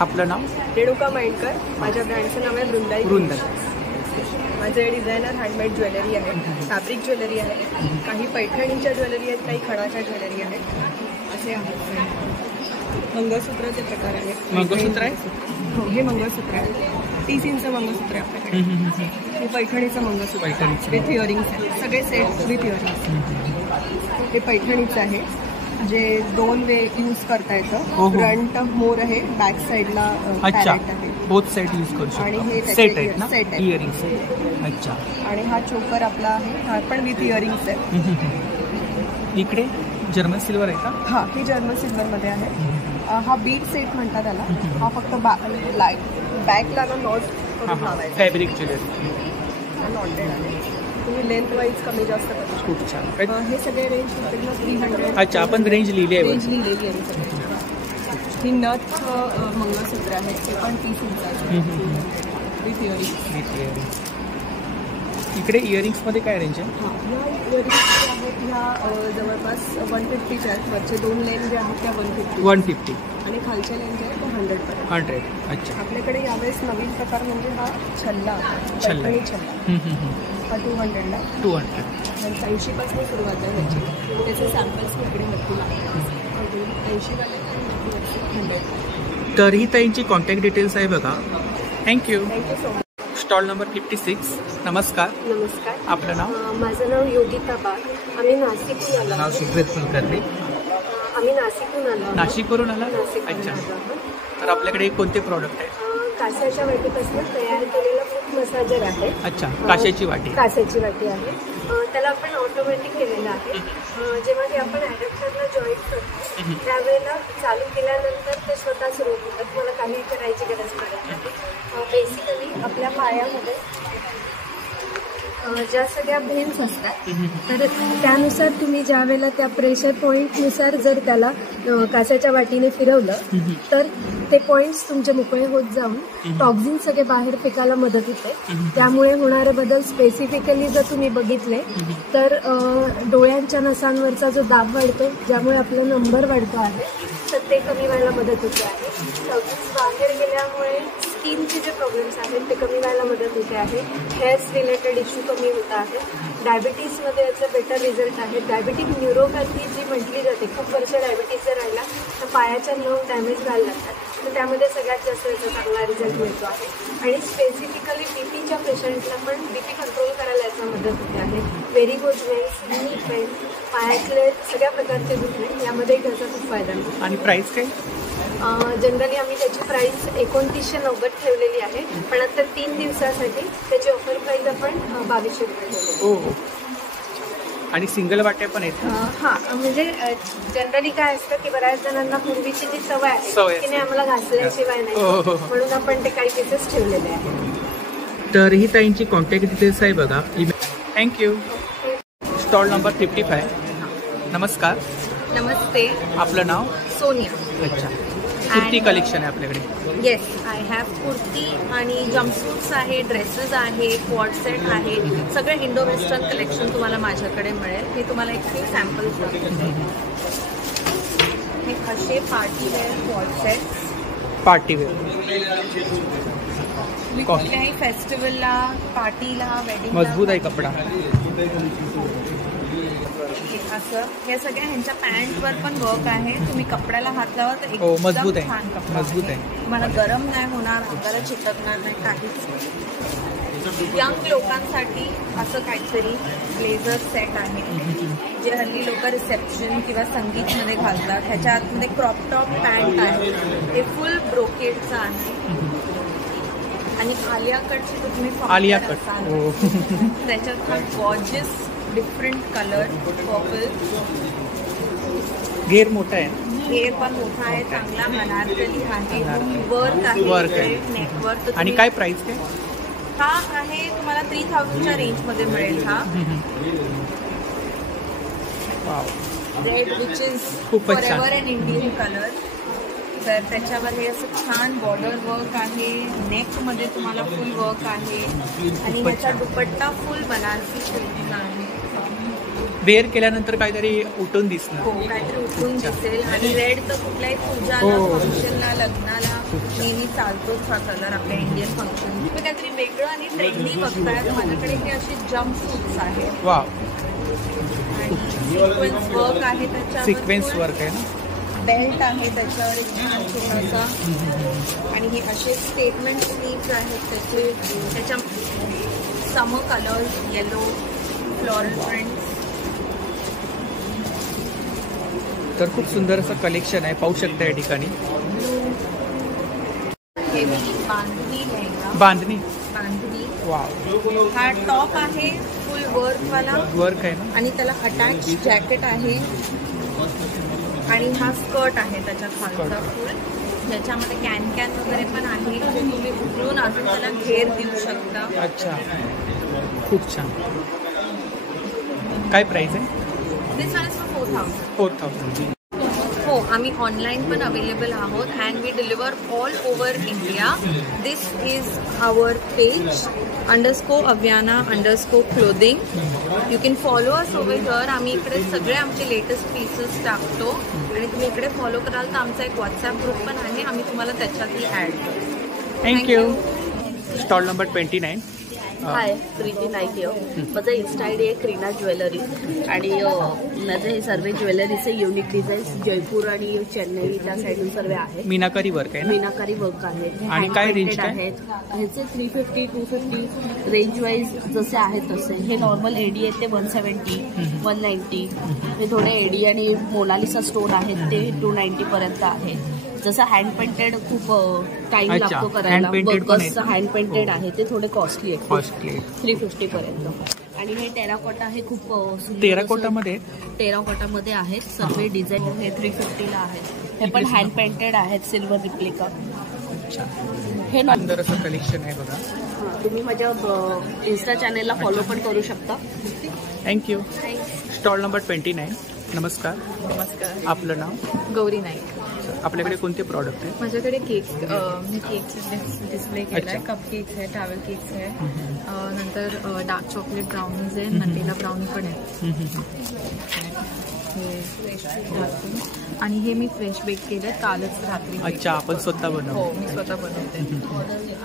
आपलं नाव? रेणुका माइंडकर. माझ्या ब्रँडचं नाव आहे वृंदाई. माझे डिझायनर हँडमेड ज्वेलरी आहे, फॅब्रिक ज्वेलरी आहे, काही पैठणीच्या ज्वेलरी आहेत, काही खणाच्या ज्वेलरी आहेत. असे आहेत. मंगळसूत्राचे प्रकार आहेत. मंगळसूत्र आहे? हो, हे मंगळसूत्र आहे. 30 इंच मंगळसूत्र आहे आपल्याकडे. हे पैठणीचं मंगळसूत्र विथ इयरिंग्स आहे. सगळे सेट विथ इयरिंग्स. हे पैठणीचं आहे जे 2 वे यूज करता येतं. फ्रंट मोर आहे, बॅक साईडला पॅरेट आहे. बोथ साइड यूज करू शकतो. आणि हे सेट आहेत ना? सेट आहे. इयरिंग्स. अच्छा. आणि हा चोकर आपला आहे, हा पण विथ इयरिंग्स आहे. इकडे जर्मन सिल्वर आहे का? हा, ही जर्मन सिल्वरमध्ये आहे. हा बीट सेट म्हणतात त्याला. हा फक्त बॅकला नॉट करून लावायचा. Fabric jewellery. नॉटेड आहे. तुम्ही लेंथ वाईज कमी जास्त करू शकता. खूप छान. हे सगळे रेंज 300. अच्छा, आपण रेंज लिहिली आहे. रेंज लिहिलेली आहे. ही नथ मंगळसूत्र आहे, ते पण 30 इंचाचे विथ इयरिंग्स. इकडे इयरिंग्समध्ये काय रेंज आहे? हां, ह्या इयरिंग्स आहेत ह्या जवळपास 150च्या आहेत. वरचे 2 लेन जे आहेत त्या 150 आणि खालच्या लेन जे आहेत त्या 100. अच्छा. आपल्याकडे यावेळेस नवीन प्रकार म्हणजे हा छल्ला छल्ला. हा 200ला 80 पासून सुरुवात आहे त्याची. त्याचे सॅम्पल्स इकडे नक्की लागतात. 80 वाले 100. तर ही ताईंची कॉन्टॅक्ट डिटेल्स आहे बघा. Thank you. Thank you so much. Stall number 56. नमस्कार. नमस्कार. आपलं नाव? माझं नाव योगिता बाग. आम्ही नाशिकहून आलो. नाव सुप्रीत कुलकर्णी. आम्ही नाशिकहून आलो. नाशिकवरून आला? नाशिकहून अच्छा. आलो आहोत. तर आपल्याकडे कोणते प्रॉडक्ट आहे? कास्याच्या वाटीपासून तयार केलेला फूट मसाजर आहे. अच्छा. काशाची वाटी. कास्याची वाटी आहे. त्याला आपण ऑटोमॅटिक केलेलं आहे. जेव्हा ते आपण ॲडॅप्टरला जॉईन करतो त्यावेळेला चालू केल्यानंतर ते स्वतः सुरू होतं. तुम्हाला काही करायची गरज पडत नाही. बेसिकली आपल्या पायामध्ये ज्या सगळ्या व्हेन्स असतात तर त्यानुसार तुम्ही ज्या वेळेला त्या प्रेशर पॉईंटनुसार जर त्याला कासाच्या वाटीने फिरवलं तर ते पॉईंट्स तुमचे मोकळे होत जाऊन टॉक्झिन सगळे बाहेर फेकायला मदत होते. त्यामुळे होणारे बदल स्पेसिफिकली जर तुम्ही बघितले तर डोळ्यांच्या नसांवरचा जो दाब वाढतो ज्यामुळे आपला नंबर वाढतो आहे तर ते कमी व्हायला मदत होते आहे. टॉक्झिन्स बाहेर गेल्यामुळे स्किनचे जे प्रॉब्लेम्स आहेत ते कमी व्हायला मदत होते आहे. हेअर्स रिलेटेड इश्यू कमी होत आहे. डायबिटीजमध्ये याचे बेटर रिझल्ट आहेत. डायबिटिक न्यूरोपॅथी जी म्हटली जाते, खूप वर्ष डायबिटीज जर राहिला तर पायाच्या नर्व डॅमेज व्हायला लागतात. तर त्यामध्ये सगळ्यात जास्त याचा चांगला रिझल्ट मिळतो आहे. आणि स्पेसिफिकली बीपीच्या पेशंटला पण बीपी कंट्रोल करायला याचा मदत होते आहे. व्हेरिकोज वेन्स, नी पेन, पायातले सगळ्या प्रकारचे दुखणे यामध्ये त्याचा खूप फायदा मिळतो. आणि प्राइस काय? जनरली आम्ही त्याची प्राईस 2990 ठेवलेली आहे, पण आता 3 दिवसासाठी त्याची ऑफर प्राईस आपण 2200 रुपये ठेवली. हो. आणि सिंगल वाट्या पण आहेत? हां, म्हणजे जनरली काय असतं की बऱ्याच जणांना पूर्वीची जी सवय आहे की नाही आम्हाला घासल्याशिवाय नाही, म्हणून आपण ते काही पीसेस ठेवलेले आहेत. तर ही ताईंची कॉन्टॅक्ट डिटेल्स आहे बघा. थँक्यू. Stall number 55. नमस्कार. नमस्ते. आपलं नाव? सोनिया. अच्छा. कुर्ती कलेक्शन आहे आपल्याकडे? येस, आय हॅव कुर्ती आणि जम्पसूट्स आहे, ड्रेसेस आहे, क्वाड सेट आहे, सगळे इंडो वेस्टर्न कलेक्शन तुम्हाला माझ्याकडे मिळेल. मी तुम्हाला एक फ्यू सॅम्पल्स दाखवते. हे असे party wear quad sets. Party wear कुठल्याही फेस्टिवलला, पार्टीला, वेडिंग. मजबूत आहे कपडा. असं हे सगळ्या ह्यांच्या पॅन्टवर पण वर्क आहे. तुम्ही कपड्याला हात लावा तर एकदम मजबूत आहे. छान कपडा मजबूत आहे. तुम्हाला गरम नाही होणार, अंगाला चिटकणार नाही काहीच. यंग लोकांसाठी असं काहीतरी ब्लेझर सेट आहे जे हल्ली लोक रिसेप्शन किंवा संगीतमध्ये घालतात. ह्याच्या आतमध्ये क्रॉप टॉप पॅन्ट आहे. हे फुल ब्रोकेडचं आहे आणि आलिया कटची तुम्ही आलिया कट त्याच्यात पण गॉर्जियस डिफरंट कलर. पर्पल. घेर मोठा आहे. घेर पण मोठा आहे, चांगला अनारकली आहे, वर्क आहे नेटवर्क. आणि काय प्राइस काय? हा आहे तुम्हाला 3000च्या रेंजमध्ये मिळेल. हा red which is forever an Indian colour. तर त्याच्यावर हे असं छान बॉर्डर वर्क आहे. नेकमध्ये तुम्हाला फुल वर्क आहे आणि ह्याचा दुपट्टा फुल बनारसी शिवलेला आहे. वेअर केल्यानंतर काहीतरी उठून दिसणार. हो, काहीतरी उठून दिसेल. आणि रेड तर कुठल्याही पूजाला, फंक्शनला, लग्नाला नेहमी चालतोच हा कलर आपल्या इंडियन फंक्शन. तुम्ही काहीतरी वेगळं आणि ट्रेंडी बघताय. माझ्याकडे हे असे जम्प सूट्स आहेत. वा. आणि सिक्वेन्स वर्क आहे त्याच्यावर. सिक्वेन्स वर्क आहे ना. बेल्ट आहे त्याच्यावर एक छान छोटासा. आणि हे असे स्टेटमेंट स्लीव्स आहेत त्याचे. त्याच्या समर कलर्स, येलो, फ्लोरल प्रिंट्स. तर खूप सुंदर असं कलेक्शन आहे, पाहू शकता या ठिकाणी. बांधणी लेहंगा. बांधणी. वाव. हा टॉप आहे फुल वर्कवाला. वर्क आहे ना. आणि त्याला अटॅच जॅकेट आहे. आणि हा स्कर्ट आहे त्याच्या खालचा फुल. ज्याच्यामध्ये कॅन वगैरे पण आहे जे तुम्ही उघडून अजून त्याला घेर देऊ शकता. अच्छा, खूप छान. काय प्राइस आहे? This one is for 4000. हो, आम्ही ऑनलाईन पण अवेलेबल आहोत and we deliver all over India. This is our page _Avyana_clothing. You can follow us over here. आम्ही इकडे सगळे आमचे लेटेस्ट पीसेस टाकतो आणि तुम्ही इकडे फॉलो कराल तर आमचा एक व्हॉट्सॲप ग्रुप पण आहे, आम्ही तुम्हाला त्याच्यातही ॲड करू. Thank you. Stall number 29. High, Preeti Naik here. माझं इन्स्टा आय डी आहे क्रीना ज्वेलरी आणि माझं हे सर्व ज्वेलरीचे युनिक डिझाईन्स जयपूर आणि चेन्नई त्या साईडून सर्व आहेत. मीनाकारी वर्क आहे. मीनाकारी वर्क आहे आणि काय रेंज आहेत. ह्याचे 350 250 रेंज वाईज जसे आहेत तसे. हे नॉर्मल एडी आहेत ते 170 190. हे थोडे एडी आणि मोनालिसा स्टोन आहेत ते 290 पर्यंत आहेत. जसं हँड पेंटेड खूप टाइम लागतो करायला, वर्कर्स हँड पेंटेड आहे ते थोडे कॉस्टली आहेत, 350 पर्यंत. आणि हे टेराकोटा हे खूप टेराकोटामध्ये आहेत सर्व डिझाईन. हे 350ला आहेत. हे पण हँड पेंटेड आहेत, सिल्वर रिप्लिका. हे सुंदर असं कलेक्शन आहे बघा. तुम्ही माझ्या इन्स्टा चॅनेलला फॉलो पण करू शकता. थँक्यू. Stall number 29. नमस्कार. नमस्कार. आपलं नाव? गौरी नाईक. आपल्याकडे कोणते प्रॉडक्ट आहेत? माझ्याकडे केक्स, मी केक्स डिस्प्ले केला आहे. कप केक्स आहे, ट्रॅव्हल केक्स आहे, नंतर डार्क चॉकलेट ब्राउनीज आहे, नटेला ब्राउनी पण आहे. आणि हे मी फ्रेश बेक केलं कालच रात्री. अच्छा, आपण स्वतः बनवतो? हो, मी स्वतः बनवते.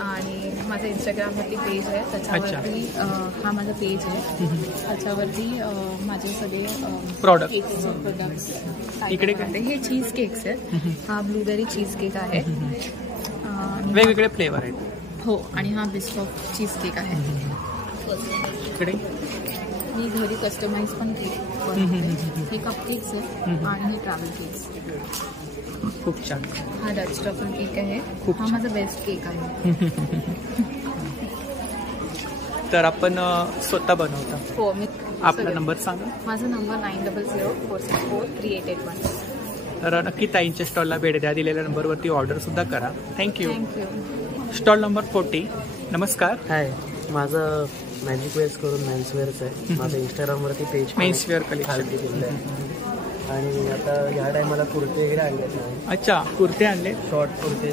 आणि माझं इंस्टाग्रामवरती पेज आहे, त्याच्यावरती हा माझा पेज आहे. त्याच्यावरती माझे सगळे प्रोडक्ट्स इकडे काय? हे चीज केक्स आहेत. हा ब्लूबेरी चीज केक आहे, वेगवेगळे फ्लेवर आहेत. हो. आणि हा बिस्कॉफ चीज केक आहे. इकडे मी घरी कस्टमाइज पण केक बनवते. हे कप केक्स आहे आणि हे ट्रॅव्हल केक्स. खूप छान. हा डच ट्रफल केक आहे. हा माझा बेस्ट केक आहे. तर आपण स्वतः बनवता? हो. मी आपला नंबर सांगा. माझा नंबर 9004643881. तर नक्की ताईंच्या स्टॉलला भेट द्या. दिलेल्या नंबरवरती ऑर्डर सुद्धा करा. थँक्यू. Stall number 40. नमस्कार. हाय, माझं मॅजिक वेअर्स करून मेन्सवेअर्स आहे. माझं इंस्टाग्रामवरती पेज मेन्सवेअर कलेक्शन केलेलं आहे. आणि आता ह्या टायमाला कुर्ते वगैरे आणले. अच्छा, कुर्ते आणले? शॉर्ट कुर्ते.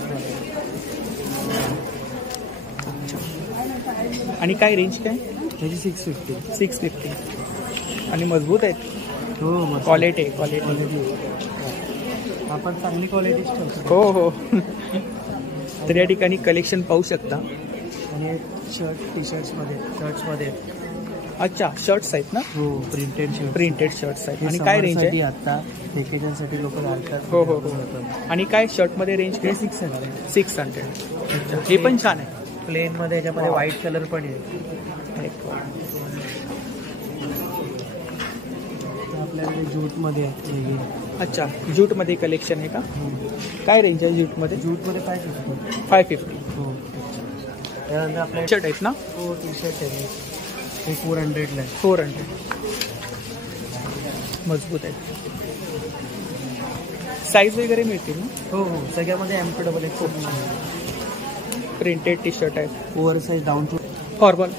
आणि काय रेंज काय? त्याची 650. आणि मजबूत आहेत? हो, क्वालिटी. आपण चांगली क्वालिटीच ठेवतो. हो हो. तर या ठिकाणी कलेक्शन पाहू शकता. आणि शर्ट्समध्ये. अच्छा, शर्ट्स आहेत ना? हो, प्रिंटेड शर्ट्स आहेत. आणि काय रेंज आहे? आता वेकेशनसाठी लोक घालतात. हो. आणि काय शर्टमध्ये रेंज काय? 600. हे पण छान आहे. प्लेन मध्ये याच्यामध्ये व्हाईट कलर पण आहे. आपल्याकडे ज्यूटमध्ये आहे. अच्छा, ज्यूटमध्ये कलेक्शन आहे का? काय रेंज आहे ज्यूटमध्ये? 550. हो. त्यानंतर आपल्या शर्ट आहेत ना? हो, टी शर्ट आहे. हे 400ला आहे. 400. मजबूत आहे. साईज वगैरे मिळतील ना? हो. सगळ्यामध्ये एम्पडबल आहे. खूप प्रिंटेड टी शर्ट आहे. Over size down to formal.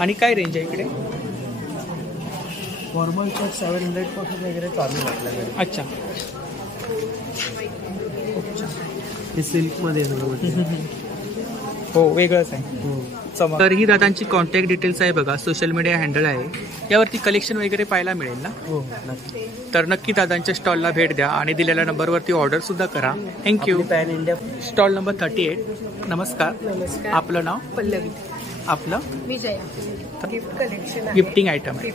आणि काय रेंज आहे इकडे? फॉर्मल शर्ट 700 पासून वगैरे चालू आहे आपल्याकडे. अच्छा. हे सिल्कमध्ये हो, वेगळंच आहे. तर ही दादांची कॉन्टॅक्ट डिटेल्स आहे बघा. सोशल मीडिया हँडल आहे, यावरती कलेक्शन वगैरे पाहायला मिळेल ना? हो. तर नक्की दादांच्या स्टॉलला भेट द्या आणि दिलेल्या नंबरवरती ऑर्डर सुद्धा करा. Thank you. Pan India. Stall number 38. नमस्कार. आपलं नाव? पल्लवी. आपलं? विजया. गिफ्ट कलेक्शन आहे. गिफ्टिंग आयटम आहे.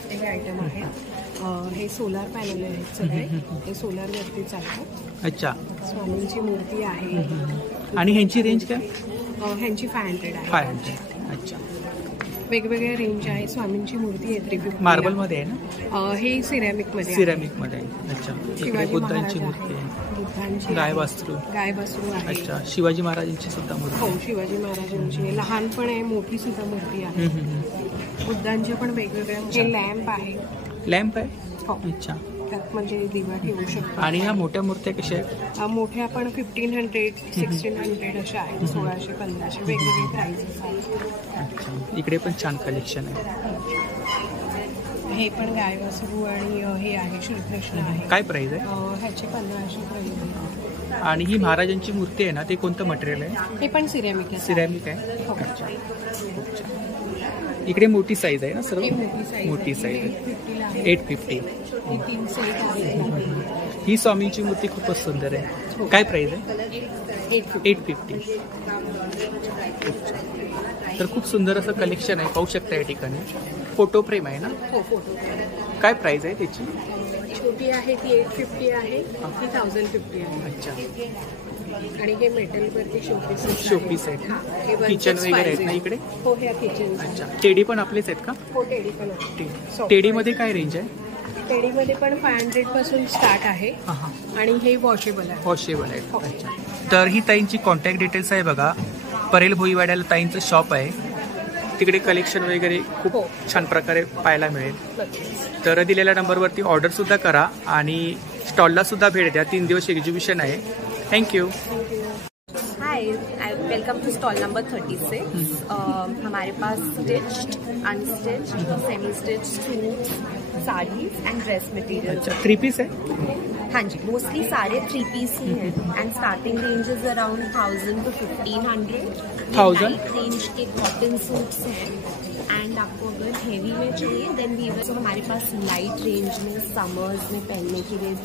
हे सोलार पॅनल आहेत सगळे. हे सोलारवरती चालतात. अच्छा. स्वामींची मूर्ती आहे. आणि ह्यांची रेंज काय? ह्यांची 500 आहे. 500. अच्छा. वेगवेगळ्या रेंज आहे. स्वामींची मूर्ती आहे 350. मार्बलमध्ये आहे ना? हे सिरॅमिकमध्ये आहे. अच्छा. इकडे बुद्धांची मूर्ती आहे. गाय वासरू आहे. अच्छा. शिवाजी महाराजांची सुद्धा मूर्ती. हो, शिवाजी महाराजांची लहान पण आहे, मोठी सुद्धा मूर्ती आहे. बुद्धांचे पण वेगवेगळ्या. हे लॅम्प आहे. लॅम्प आहे? हो. अच्छा. त्यात म्हणजे दिवा ठेवू शकतो. आणि ह्या मोठ्या मूर्त्या कशा आहेत? मोठ्या पण 1500 1600 अशा आहेत. 1600 1500 वेगवेगळे प्राइसेस आहेत. अच्छा. इकडे पण छान कलेक्शन आहे. हे पण गायवासरू आणि हे आहे श्रीकृष्ण आहे. काय प्राइस आहे? ह्याचे 1500 प्राइस. आणि ही महाराजांची मूर्ती आहे ना, ते कोणतं मटेरियल आहे? हे पण सिरेमिक आहे. सिरेमिक आहे. अच्छा. इकडे मोठी साईज आहे ना सर्व? मोठी साईज आहे. 850. ही स्वामींची मूर्ती खूपच सुंदर आहे. काय प्राइस आहे? 850. तर खूप सुंदर असं कलेक्शन आहे, पाहू शकता या ठिकाणी. फोटो फ्रेम आहे ना? हो, फोटो. काय प्राइस आहे त्याची? छोटी आहे ती 850 आहे, ती 1050 आहे. अच्छा. आणि हे मेटलवरती शोपीस आहेत. किचन वगैरे आहेत ना इकडे? हो, हे किचन. अच्छा. टेडी पण आपलेच आहेत का? हो, टेडी पण आहे. टेडीमध्ये काय रेंज आहे? टेडीमध्ये पण 500 पासून स्टार्ट आहे आणि हे वॉशेबल आहे. वॉशेबल आहे. अच्छा. तर ही ताईंची कॉन्टॅक्ट डिटेल्स आहे बघा. परेल भोईवाड्याला ताईंचं शॉप आहे. तिकडे कलेक्शन वगैरे खूप छान प्रकारे पाहायला मिळेल. तर दिलेल्या नंबरवरती ऑर्डर सुद्धा करा आणि स्टॉलला सुद्धा भेट द्या. 3 दिवस एक्झिबिशन आहे. Thank you. Hi, welcome to stall number 36. हमारे पास stitched, unstitched, semi stitched suit, saris and dress material. 3 piece है? हाँ जी, मोस्टली सारे 3 पीस ही हैं and starting range is around 1000 to 1500. 1000 range के कॉटन सूट्स हैं एंड आपको अगर हेवी में चाहिए देन वीवर. तो हमारे पास लाइट रेंज में समर्स में पहनने के लिए.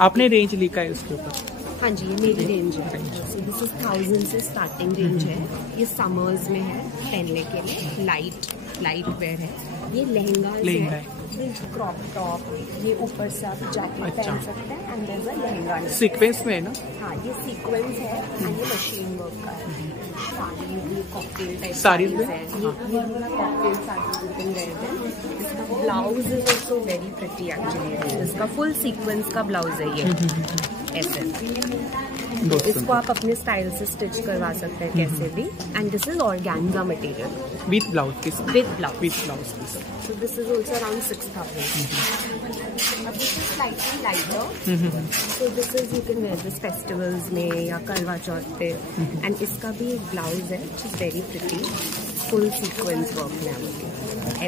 आपने रेंज लिखा है उसके ऊपर? हाँ जी, ये मेरी रेंज है. So this is 1000 say starting range है. ये समर्स में है पहनने के लिए, लाइट वेयर है. ये लहंगा है, क्रॉप टॉप, ये ऊपर से आप जैकेट पहन सकते हैं and there is a lehenga. Sequence में है ना? हाँ, ये सीक्वेंस है एंड ये मशीन वर्क का है. साड़ी कॉकटेल टाइप साड़ीज में, ये cocktail sari you can wear them. इसका blouse is also very pretty actually. इसका फुल सीक्वेंस का ब्लाउज है ये. ऐसे इसको आप अपने स्टाइल से स्टिच करवा सकते हैं कैसे भी. And this is organza material with blouse piece. With blouse piece. So this is also around 6,000. Now this is slightly lighter. So this is you can wear this festivals में या करवा चौथ पे. And इसका भी एक ब्लाउज है which is very pretty. Full sequence work में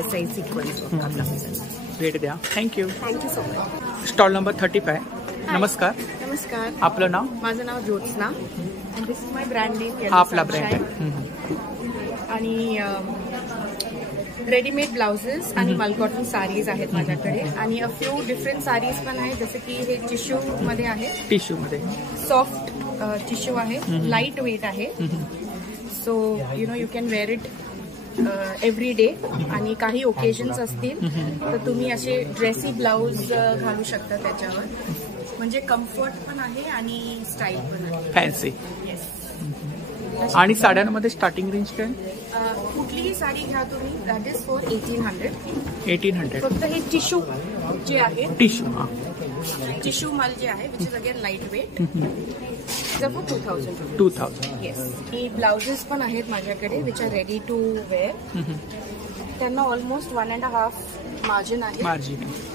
ऐसा ही sequence work का ब्लाउज है. भेट द्या. Thank you. Thank you so much. Stall number 35. नमस्कार. नमस्कार. आपलं नाव? माझं नाव Jyotsna and this is my brand name. आपला ब्रँड आहे. आणि रेडीमेड ब्लाउजेस आणि मल कॉटन साडीज आहेत माझ्याकडे आणि अ फ्यू डिफरंट साडीज पण आहेत. जसे की हे टिश्यू मध्ये आहे. टिश्यू मध्ये सॉफ्ट टिश्यू आहे, लाईट वेट आहे. So you can wear it every day. आणि काही ओकेजन्स असतील तर तुम्ही असे ड्रेसी ब्लाऊज घालू शकता त्याच्यावर. म्हणजे कम्फर्ट पण आहे आणि स्टाईल पण आहे. फॅन्सी. येस. आणि साड्यांमध्ये स्टार्टिंग रेंज काय? कुठलीही साडी घ्या तुम्ही, दॅट इज फॉर 1800. 1800. फक्त हे टिश्यू जे आहे, टिश्यू माल जे आहे which is again light weight, for 2000. 2000. Yes. ही ब्लाउजेस पण आहेत माझ्याकडे which are ready to wear. त्यांना ऑलमोस्ट 1.5 मार्जिन आहे.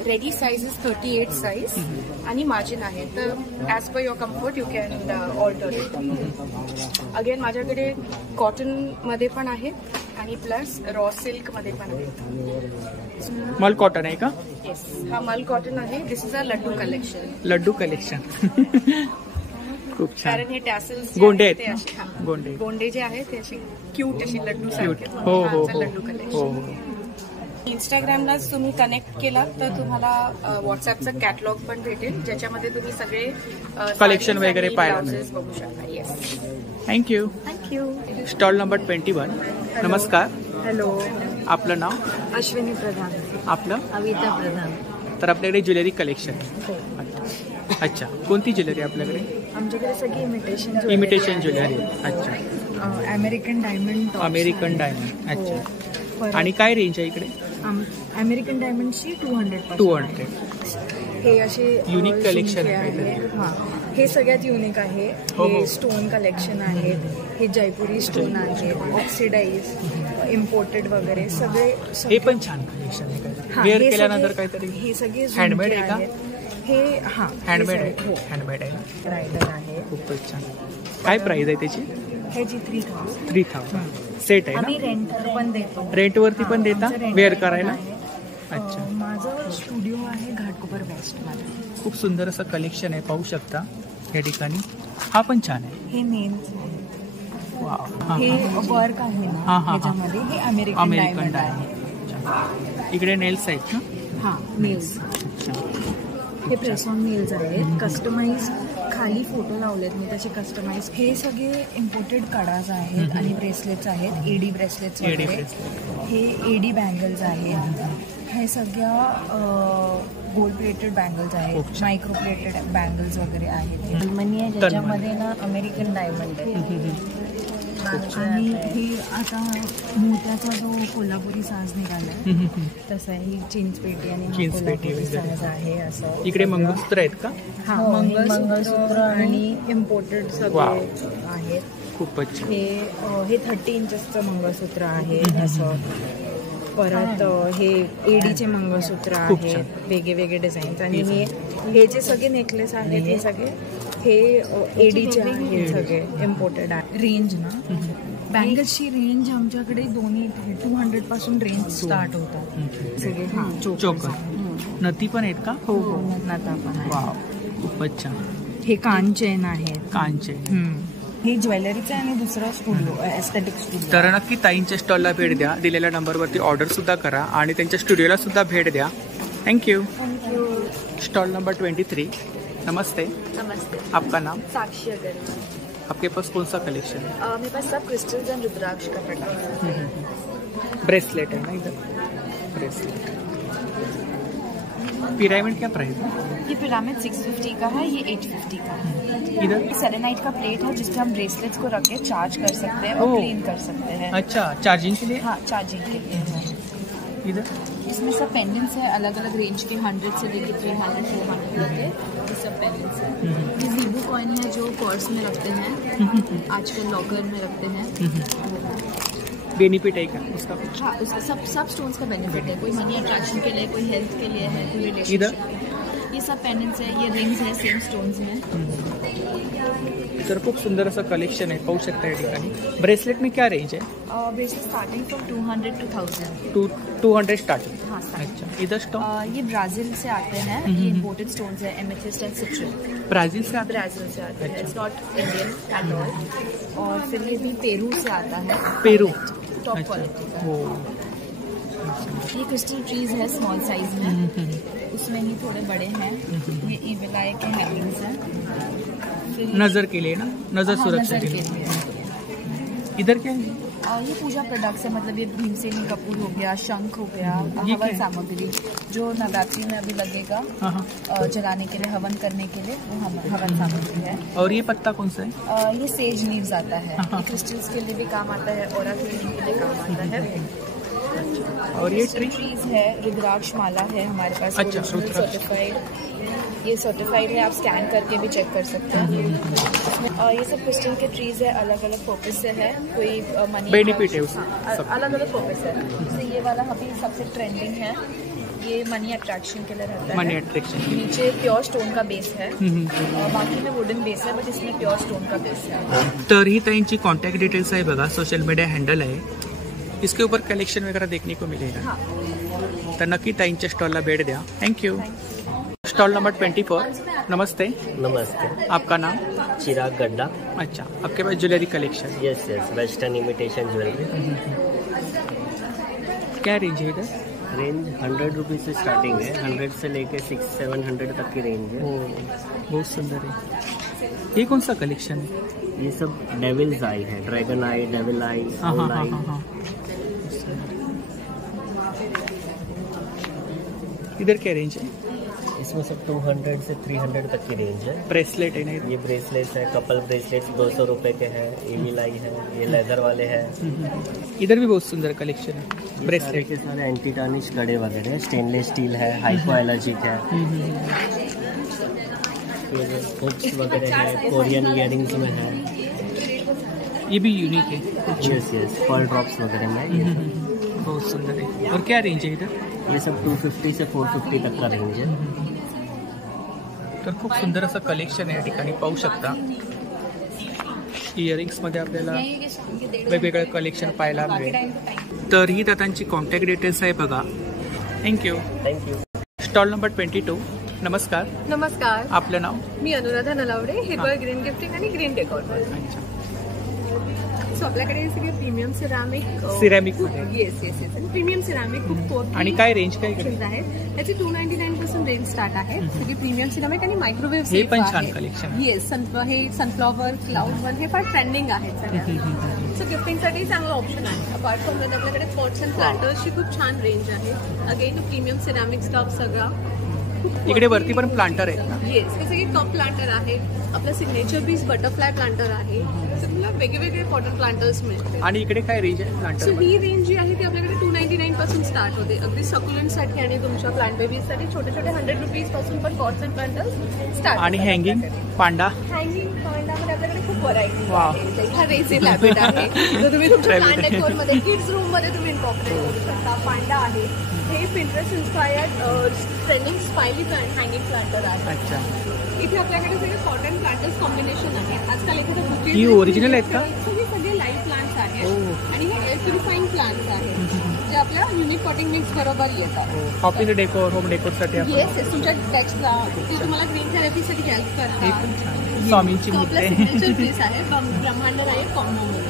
रेडी साईज इज 38 साईज आणि मार्जिन आहे. तर as per your comfort you can alter it. Again माझ्याकडे कॉटन मध्ये पण आहे आणि प्लस रॉ सिल्क मध्ये पण आहे. मल कॉटन आहे का? येस, हा मल कॉटन आहे. This is a laddoo collection. Laddoo collection. खूप छान. कारण हे टॅसल्स गोंडे आहेत. गोंडे जे आहेत ते असे क्यूट अशी लड्डू सारखे. लड्डू कलेक्शन. इंस्टाग्रामलाच तुम्ही कनेक्ट केला तर तुम्हाला व्हॉट्सअपचं कॅटलॉग पण भेटेल ज्याच्यामध्ये तुम्ही सगळे कलेक्शन वगैरे पाहायला बघू शकता. येस. थँक्यू. Stall number 21. नमस्कार. हॅलो. आपलं नाव? अश्विनी प्रधान. आपलं? अविता प्रधान. तर आपल्याकडे ज्वेलरी कलेक्शन. अच्छा. कोणती ज्वेलरी आपल्याकडे? आमच्याकडे सगळी इमिटेशन ज्वेलरी. अच्छा. American diamond. American diamond. अच्छा. आणि काय रेंज आहे इकडे? अमेरिकन डायमंडची 200. हे असे युनिक कलेक्शन आहे. हां, हे सगळ्यात युनिक आहे. हे स्टोन कलेक्शन आहे. हे जयपुरी स्टोन आहे, ऑक्सिडाइज, इम्पोर्टेड वगैरे सगळे. हे पण छान कलेक्शन आहे. वेअर केल्यानंतर काहीतरी. हे सगळे हँडमेड आहे का? हे हां, हँडमेड आहे. हँडमेड आहे. ब्रायडल आहे. खूपच छान. काय प्राइस आहे त्याची? ह्याची 3000. सेट आहे ना? आम्ही रेंटवर पण देतो. रेंटवरती पण देता वेअर करायला? अच्छा. माझं स्टुडिओ आहे घाटकोपर वेस्टमध्ये. खूप सुंदर असं कलेक्शन आहे, पाहू शकता या ठिकाणी. हा पण छान आहे. हे नेल्स आहे. वाव. हे वर्क आहे ना ह्याच्यामध्ये, हे अमेरिकन आहे. इकडे नेल्स आहेत ना. हां, नेल्स. हे प्रेस ऑन नेल्स आहेत. कस्टमाइज खाली फोटो लावलेत मी तसे कस्टमाइज. हे सगळे इम्पोर्टेड कडाज आहेत आणि ब्रेसलेट्स आहेत. एडी ब्रेसलेट्स वगैरे. हे एडी बँगल्स आहेत. हे सगळ्या गोल्ड प्लेटेड बँगल्स आहेत. मायक्रो प्लेटेड बँगल्स वगैरे आहेत. मनी आहे ज्याच्यामध्ये ना अमेरिकन डायमंड आहे. आणि हे आता मोत्याचा जो कोल्हापुरी साज निघालाय तसं आहे. ही चिंचपेटी आणि कोल्हापुरी साज आहे. असं इकडे मंगळसूत्र आहेत का? हा, मंगळसूत्र आणि इम्पोर्टेड सगळे आहेत. खूपच. हे 30 इंचचं मंगळसूत्र आहे. असं परत हे एडीचे मंगळसूत्र आहेत, वेगळे वेगळे डिझाईन्स. आणि हे जे सगळे नेकलेस आहेत हे सगळे हे एडीचे आहेत, सगळे इम्पोर्टेड आहे. रेंज ना बँगल्सची रेंज आमच्याकडे दोन्ही 200 पासून रेंज स्टार्ट होतात सगळे. हां, चोकर. नथी पण आहेत का? हो हो, नथा पण आहे. वाव, खूपच छान. हे कान चेन आहेत. कान चेन. हे ज्वेलरीचं आणि दुसरं स्टुडिओ एस्थेटिक स्टुडिओ. तर नक्की ताईंच्या स्टॉलला भेट द्या. दिलेल्या नंबरवरती ऑर्डर सुद्धा करा आणि त्यांच्या स्टुडिओला सुद्धा भेट द्या. Thank you. Stall number 23. नमस्ते. नमस्ते. आपका नाम? साक्षी अग्रवाल. आपके पास कौन सा कलेक्शन है? मेरे पास सब क्रिस्टल्स एंड रुद्राक्ष का प्रोडक्ट है. ब्रेसलेट है ना इधर. ब्रेसलेट. पिरामिड क्या प्राइस है? ये पिरामिड 650 का है, ये 850 का है. इधर सेलेनाइट का प्लेट है जिससे हम ब्रेसलेट्स को रख के चार्ज कर सकते हैं और क्लीन कर सकते हैं. अच्छा, चार्जिंग के लिए? हाँ, चार्जिंग के लिए है. इधर इसमें सब पेंडेंट्स है अलग अलग रेंज के, 100 से लेके 300 400 तक के. ये सब पेंडेंट्स है. ये वीवो कॉइन है जो पर्स में रखते हैं, आजकल लॉकर में रखते हैं. बेनिफिट है क्या उसका? हाँ, उसका सब स्टोन्स का बेनिफिट है. कोई मनी अट्रैक्शन के लिए, कोई हेल्थ के लिए है, कोई रिलेशनशिप. ये सब पेंडेंट्स है, ये रिंग्स है सेम स्टोन्स में. तर खूप सुंदर असं कलेक्शन आहे, पाहू शकता या ठिकाणी. ब्रेसलेट में क्या रेंज है? Bracelet starting from 200 to 1000. 200 starting. हाँ. अच्छा, इधर स्टोन ये ब्राजील से आते हैं. ये इम्पोर्टेड स्टोन्स है, एमेथिस्ट एंड सिट्रिन. ब्राजील से आते हैं. It's not Indian at all. और फिर ये भी पेरू से आता है. पेरू टॉप क्वालिटी. ये क्रिस्टल ट्रीज है स्मॉल साइज में. उसमें ही थोड़े बड़े हैं. ये ईविल आई के हैंगिंग्स हैं. नजर के लिए ना, नजर सुरक्षा के लिए. इधर क्या है? ये पूजा प्रोडक्ट्स है, मतलब ये भीमसेनी कपूर हो गया, शंख हो गया, हवन सामग्री जो नवरात्रि में अभी लगेगा जलाने के लिए, हवन करने के लिए, वो हवन सामग्री है. और ये पत्ता कौन सा है? ये सेज लीव्स आता है. ये क्रिस्टल्स के लिए भी काम आता है, ऑरा क्लीनिंग के लिए काम आता है. और ये ट्रीज है, ये द्राक्ष माला है हमारे पास. अच्छा, सर्टिफाइड. ये सर्टिफाइड है, आप स्कैन करके भी चेक कर सकते हैं. ये सब क्रिस्टल के ट्रीज है, अलग अलग पर्पस से है. कोई मनी बेनिफिट है उसमें, अलग अलग पर्पस है. जैसे ये वाला अभी सबसे ट्रेंडिंग है, ये मनी अट्रैक्शन के लिए रहता है. मनी अट्रैक्शन. नीचे प्योर स्टोन का बेस है, बाकी में वुडन बेस है, बट इसमें प्योर स्टोन का बेस है. तर ही त्यांची कॉन्टॅक्ट डिटेल्स आहे बघा, सोशल मीडिया हँडल आहे. इसके ऊपर कलेक्शन वगैरह देखने को मिलेगा. हाँ. तर नक्की ताईंच्या स्टॉलला भेट द्या. थँक्यू. Stall number 24. नमस्ते. नमस्ते. आपका नाम? चिराग गड्ढा. अच्छा, आपके पास jewellery collection? Yes, western imitation jewellery. क्या रेंज है इधर? रेंज 100 रुपीज़ से स्टार्टिंग है. 100 से लेके 600-700 तक की रेंज है. बहुत सुंदर है. ये कौन सा कलेक्शन है? ये सब डेविल्स आई है, dragon eye, devil eye, soul eye. इधर क्या रेंज है? इसमें सब 200 से 300 तक की रेंज है. ब्रेसलेट है ना? ये ब्रेसलेट्स है, कपल ब्रेसलेट्स 200 रुपए के हैं. एविलाई है, ये लेदर वाले हैं. इधर भी बहुत सुंदर कलेक्शन है. ब्रेसलेट के सारे एंटी टार्निश कड़े वगैरह है. स्टेनलेस स्टील है, हाइपो एलर्जिक है. ये हुक्स वगैरह है, कोरियन इयरिंग्स में है. ये भी यूनिक है. यस, पर्ल ड्रॉप्स वगैरह में. बहुत सुंदर है. और क्या रेंज है इधर? ये सब 250 से 450 तक का रेंज है. तर खूप सुंदर असं कलेक्शन आहे या ठिकाणी, पाहू शकता. इयरिंग्स मध्ये आपल्याला वेगवेगळं कलेक्शन पाहायला मिळेल. तर ही त्यांची कॉन्टॅक्ट डिटेल्स आहे बघा. थँक्यू. Stall number 22. नमस्कार. नमस्कार. आपलं नाव? मी अनुराधा नलावडे, हिरवळ ग्रीन गिफ्टिंग आणि ग्रीन डेकोर. सो आपल्याकडे हे सगळे premium ceramic yes yes yes आणि प्रीमियम सिरामिक खूप आणि काय रेंज काय आहे त्याची 299 रेंज स्टार्ट आहे. सगळे प्रीमियम सिरामिक आणि मायक्रोवेव्ह हे पण छान कलेक्शन. येस हे सनफ्लॉवर क्लाउड वन हे फार ट्रेंडिंग आहेत सगळ्या. सो गिफ्टिंगसाठी चांगला ऑप्शन आहे. अपार्ट फ्रॉम दॅट आपल्याकडे पॉट्स अँड प्लांटर्सची खूप छान रेंज आहे. अगेन प्रीमियम सिरामिक स्टफ सगळा. इकडे वरती पण प्लांटर आहेत. येस हे सगळे कप प्लांटर आहे. आपलं सिग्नेचर पीस बटरफ्लाय प्लांटर आहे. तुम्हाला वेगवेगळे पॉटन प्लांटर्स मिळते. आणि इकडे काय रेंज आहे प्लांटर? सो ही रेंज जी आहे ती आपल्याकडे 299 पासून स्टार्ट होते. अगदी सकुलेंटसाठी आणि तुमच्या प्लांट बेबीजसाठी छोटे छोटे 100 रुपीज पासून पण पॉट्स अँड प्लांटर्स स्टार्ट. आणि हँगिंग पांडा? हँगिंग पांडामध्ये आपल्याकडे खूप व्हरायटी आहे. हा रेझिन लॅबिट आहे. जो तुम्ही तुमच्या प्लांट डेकोर मध्ये किड्स रूम मध्ये तुम्ही इनकॉर्पोरेट करू शकता. पांडा आहे. हे Pinterest inspired trending smiley plant hanging planter आहे. अच्छा. इथे आपल्याकडे सगळे कॉटन प्लांटर्स कॉम्बिनेशन आहे. आजकाल एखाद्या बुके ही ओरिजिनल आहेत का? हे सगळे लाईव्ह प्लांट्स आहेत आणि हे एअर प्युरिफाईंग प्लांट्स आहेत जे आपल्या युनिक पॉटिंग मिक्स बरोबर येतात. ऑफिस डेकोर, होम डेकोरसाठी. येस येस तुमच्या डेस्कला ते तुम्हाला ग्रीन थेरपीसाठी हेल्प करतात. स्वामींची मूर्ती सिग्नेचर पीस आहे. ब्रह्मांड आहे कॉम्बो.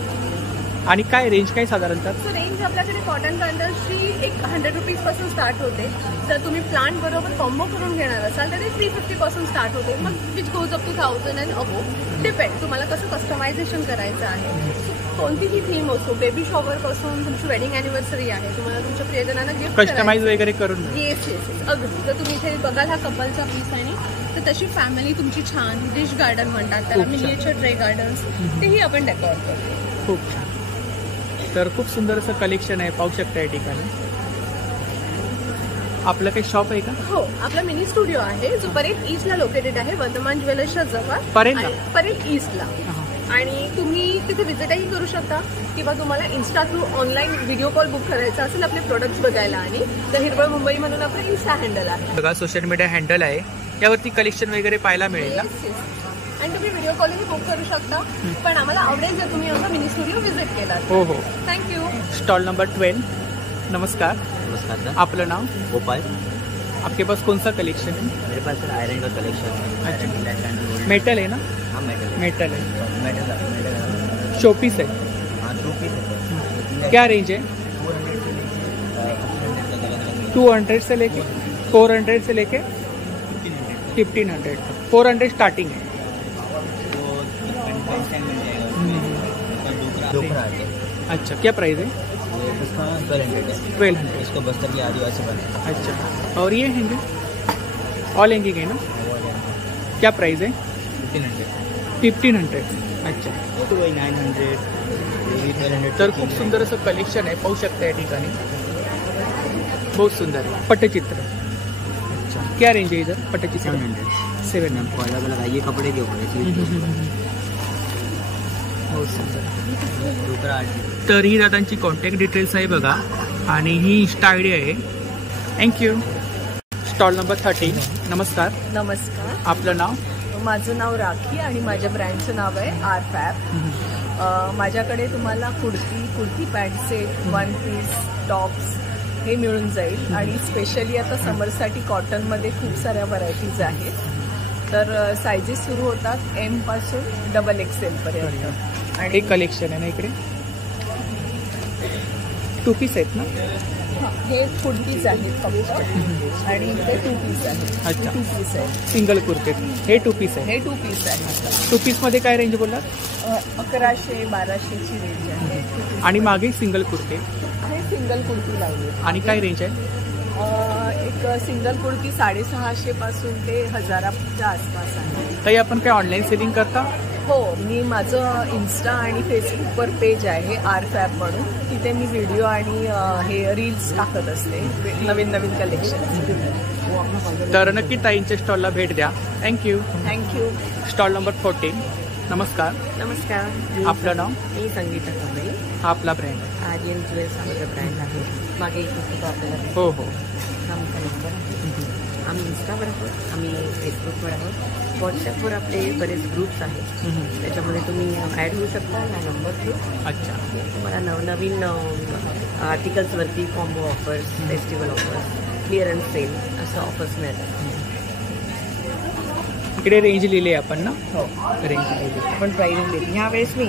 आणि काय रेंज काय साधारणतः? सो रेंज आपल्याकडे कॉटन प्लांटर्सची 100 रुपीज पासून स्टार्ट होते. जर तुम्ही प्लांट बरोबर कॉम्बो करून घेणार असाल तर ते 350 पासून स्टार्ट होते. मग which goes up to 1000 and above. Depend तुम्हाला कसं कस्टमायझेशन करायचं आहे. कोणतीही थीम असो, बेबी शॉवर पासून तुमची वेडिंग अॅनिव्हर्सरी आहे, तुम्हाला तुमच्या प्रियजनांना गिफ्ट कस्टमाइज वगैरे करून. येस येस येस अगदी. जर तुम्ही इथे बघाल हा कपलचा पीस आहे तर तशी फॅमिली तुमची छान डिश गार्डन म्हणतात त्याला, मिनिएचर ट्रे गार्डन्स तेही आपण डेकोर करतो. खूप छान. तर खूप सुंदर असं कलेक्शन आहे, पाहू शकता या ठिकाणी. आपलं काही शॉप आहे का? हो, आपला मिनी स्टुडिओ आहे जो परेल ईस्टला लोकेटेड आहे. वर्धमान ज्वेलर्सच्या जवळ परेल ईस्टला. आणि तुम्ही तिथे व्हिजिटही करू शकता किंवा तुम्हाला Insta through online video call book करायचा असेल आपले प्रोडक्ट्स बघायला. आणि तर हिरवळ मुंबई म्हणून आपलं इन्स्टा हँडल आहे. बघा सोशल मीडिया हँडल आहे, यावरती कलेक्शन वगैरे पाहायला मिळेल ना. आणि तुम्ही व्हिडिओ कॉलही बुक करू शकता. पण आम्हाला आवडेल जर तुम्ही आमचा मिनी स्टुडिओ व्हिजिट केला. हो हो. थँक्यू. Stall number 12. नमस्कार. नमस्कार सर. आपलं नाव? गोपाल. आपके पास कौन सा कलेक्शन है? मेरे पास सर आयरन का कलेक्शन है. अच्छा. मेटल है ना? हाँ मेटल. मेटल है. मेटल शोपीस है? हाँ शोपीस है. क्या रेंज है? 200 से लेके 400 से लेके 1500. 400 स्टार्टिंग है. अच्छा, क्या प्राइस है? इसका 1200 है. 1200. इसको बस्तर की आदिवासी बना. अच्छा. और ये हैंगे ऑल हैंगिंग है ना? क्या प्राइस है? 1500. अच्छा. 900. तर खूप सुंदर असं कलेक्शन आहे, पाहू शकता या ठिकाणी. बहुत सुंदर है. पट्टचित्र. अच्छा. क्या रेंज है इधर पट्टचित्र? 700. अलग अलग है, ये कपड़े के ऊपर. बहुत सुंदर. तर ही दादांची कॉन्टॅक्ट डिटेल्स आहे बघा, आणि ही इंस्टा आयडी आहे. थँक्यू. Stall number 13. नमस्कार. नमस्कार. आपलं नाव? माझं नाव राखी आणि माझ्या ब्रँडचं नाव आहे आरफॅब. माझ्याकडे तुम्हाला kurti pant set, one piece, tops हे मिळून जाईल. आणि स्पेशली आता समरसाठी कॉटनमध्ये खूप साऱ्या व्हरायटीज आहेत. तर सायझेस सुरू होतात M पासून XXL पर्यंत. आणि एक कलेक्शन आहे ना इकडे. 2 पीस आहेत ना? हे कुर्तीज आहेत फक्त आणि इथे 2 पीस आहेत. अच्छा. 2 पीस आहे. सिंगल कुर्ते. हे 2 पीस आहे. हे 2 पीस आहे. 2 पीस मध्ये काय रेंज बोललात? 1100-1200 ची रेंज आहे. आणि मागे सिंगल कुर्ते. हे सिंगल कुर्ती लावली. आणि काय रेंज आहे? एक सिंगल कुर्ती 650 पासून ते 1000च्या आसपास आहे. ताई आपण काय ऑनलाईन सेलिंग करता? हो, मी माझं इन्स्टा आणि फेसबुकवर पेज आहे आरफॅब म्हणून. तिथे मी व्हिडिओ आणि हे रील्स टाकत असते नवीन नवीन कलेक्शन. तर नक्की ताईंच्या स्टॉलला भेट द्या. थँक्यू. थँक्यू. Stall number 14. नमस्कार. नमस्कार. आपलं नाव? मी संगीता कांबळे. हा आपला ब्रँड आहे. आर्यन ज्वेल्स आमचा ब्रँड आहे. मागे एक पुस्तकं आपल्याला. हो हो. आमचा नंबर आहे. आम्ही इंस्टावर आहोत, आम्ही फेसबुकवर आहोत. व्हॉट्सॲपवर आपले बरेच ग्रुप्स आहेत, त्याच्यामध्ये तुम्ही ॲड होऊ शकता या नंबर थ्रू. अच्छा. तुम्हाला नवनवीन आर्टिकल्सवरती combo offers, festival offers clearance sale असं ऑफर्स मिळतात. इकडे रेंज लिहिली आहे आपण ना. हो, रेंज लिहिली पण प्राइसिंग लिहिली. ह्या वेळेस मी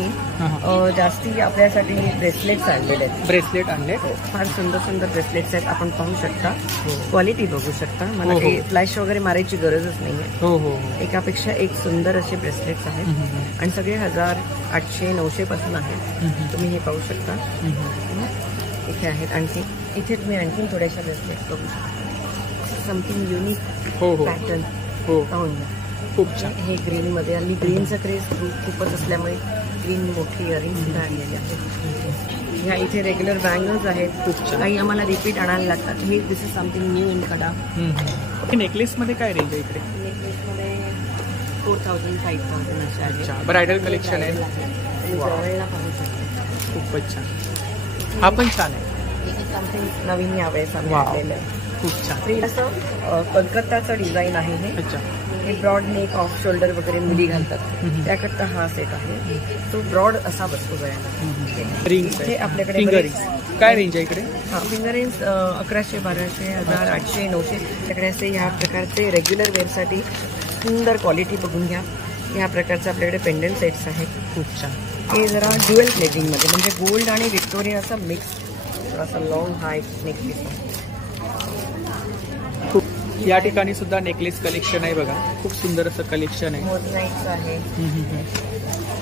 जास्ती आपल्यासाठी ब्रेसलेट्स आणलेले आहेत. ब्रेसलेट आणले. फार सुंदर सुंदर ब्रेसलेट्स आहेत. आपण पाहू शकता, क्वालिटी बघू शकता. मला काही फ्लॅश वगैरे मारायची गरजच नाही आहे. हो हो, एकापेक्षा एक सुंदर असे ब्रेसलेट्स आहेत आणि सगळे 1800-900 पासून आहेत. तुम्ही हे पाहू शकता. इथे आहेत आणखी. इथे तुम्ही आणखी थोड्याशा ब्रेसलेट्स बघू शकता. समथिंग युनिक पॅटर्न पाहून घ्या. खूप छान. हे ग्रीन मध्ये आणि ग्रीनचं क्रेज खूपच असल्यामुळे ग्रीन मोठी इयरिंग सुद्धा आणलेली आहेत. ह्या इथे रेग्युलर बँगल्स आहेत. खूप छान. काही आम्हाला रिपीट आणायला लागतात. हे this is something new in kada. Necklace मध्ये काय रेंज आहे इकडे? नेकलेसमध्ये 4000-5000 असे आहे. ब्रायडल कलेक्शन आहे. जवळला पाहू शकता. खूपच छान. हा पण छान आहे. समथिंग नवीन यावेळेस आम्ही आणलेलं आहे. खूप छान. असं कलकत्ताचं डिझाईन आहे हे. अच्छा. हे ब्रॉड नेक ऑफ शोल्डर वगैरे मुली घालतात, त्याकरता हा सेट आहे. तो ब्रॉड असा बसतो गळ्याला. रिंग्स हे आपल्याकडे काय रेंज आहे इकडे? हा, फिंगर रिंग्स 1100, 1200, 1000, 800, 900 त्याकडे असे ह्या प्रकारचे रेग्युलर वेअरसाठी सुंदर क्वालिटी बघून घ्या. ह्या प्रकारचे आपल्याकडे पेंडंट सेट्स आहेत. खूप छान. हे जरा ड्युअल प्लेटिंगमध्ये म्हणजे गोल्ड आणि व्हिक्टोरियाचा मिक्स थोडासा लॉंग हाय नेकपीस आहे. या ठिकाणी सुद्धा नेकलेस कलेक्शन आहे बघा. खूप सुंदर असं कलेक्शन आहे. मोजनाईटचं आहे,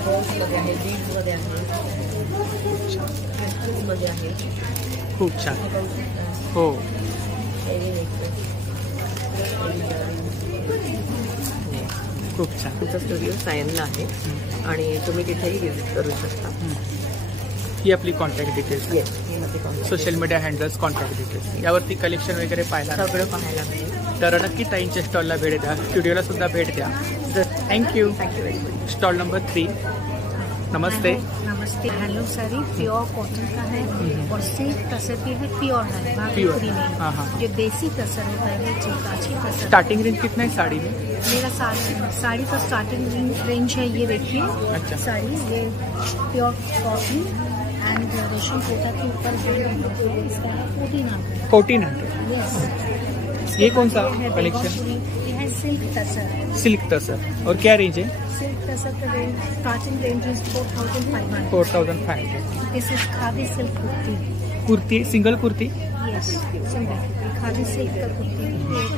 मध्ये आहे, बीड्समध्ये आहे, मध्ये आहे. खूप छान. हो, खूप छान. तुमचा स्टुडिओ सायनला आहे आणि तुम्ही तिथेही व्हिजिट करू शकता. ही आपली contact details, social media handles, contact details, यावरती कलेक्शन वगैरे सगळं पाहायला मिळेल. तर नक्की ताईंच्या स्टॉलला भेट द्या, स्टुडिओला सुद्धा भेट द्या. Thank you. Very much. Stall number 3. नमस्ते. नमस्ते. हेलो साड़ी प्योर कॉटन का है और सिल्क टसर भी है, प्योर है, प्योर. हाँ हाँ. जो देसी टसर होता है, चिकाची टसर. स्टार्टिंग रेंज कितना है साड़ी में? मेरा साड़ी का स्टार्टिंग रेंज है, ये देखिए. अच्छा. साड़ी ये प्योर कॉटन एंड रेशम कोटा के ऊपर इसका है 1400. 1400. यस. ये कौन सा कलेक्शन? ये है सिल्क टसर. सिल्क टसर. और क्या रेंज है? सिल्क टसर का range starting range is 4500. 4500. This is khadi silk kurti. Kurti, single kurti? Yes, single. Khadi silk का कुर्ती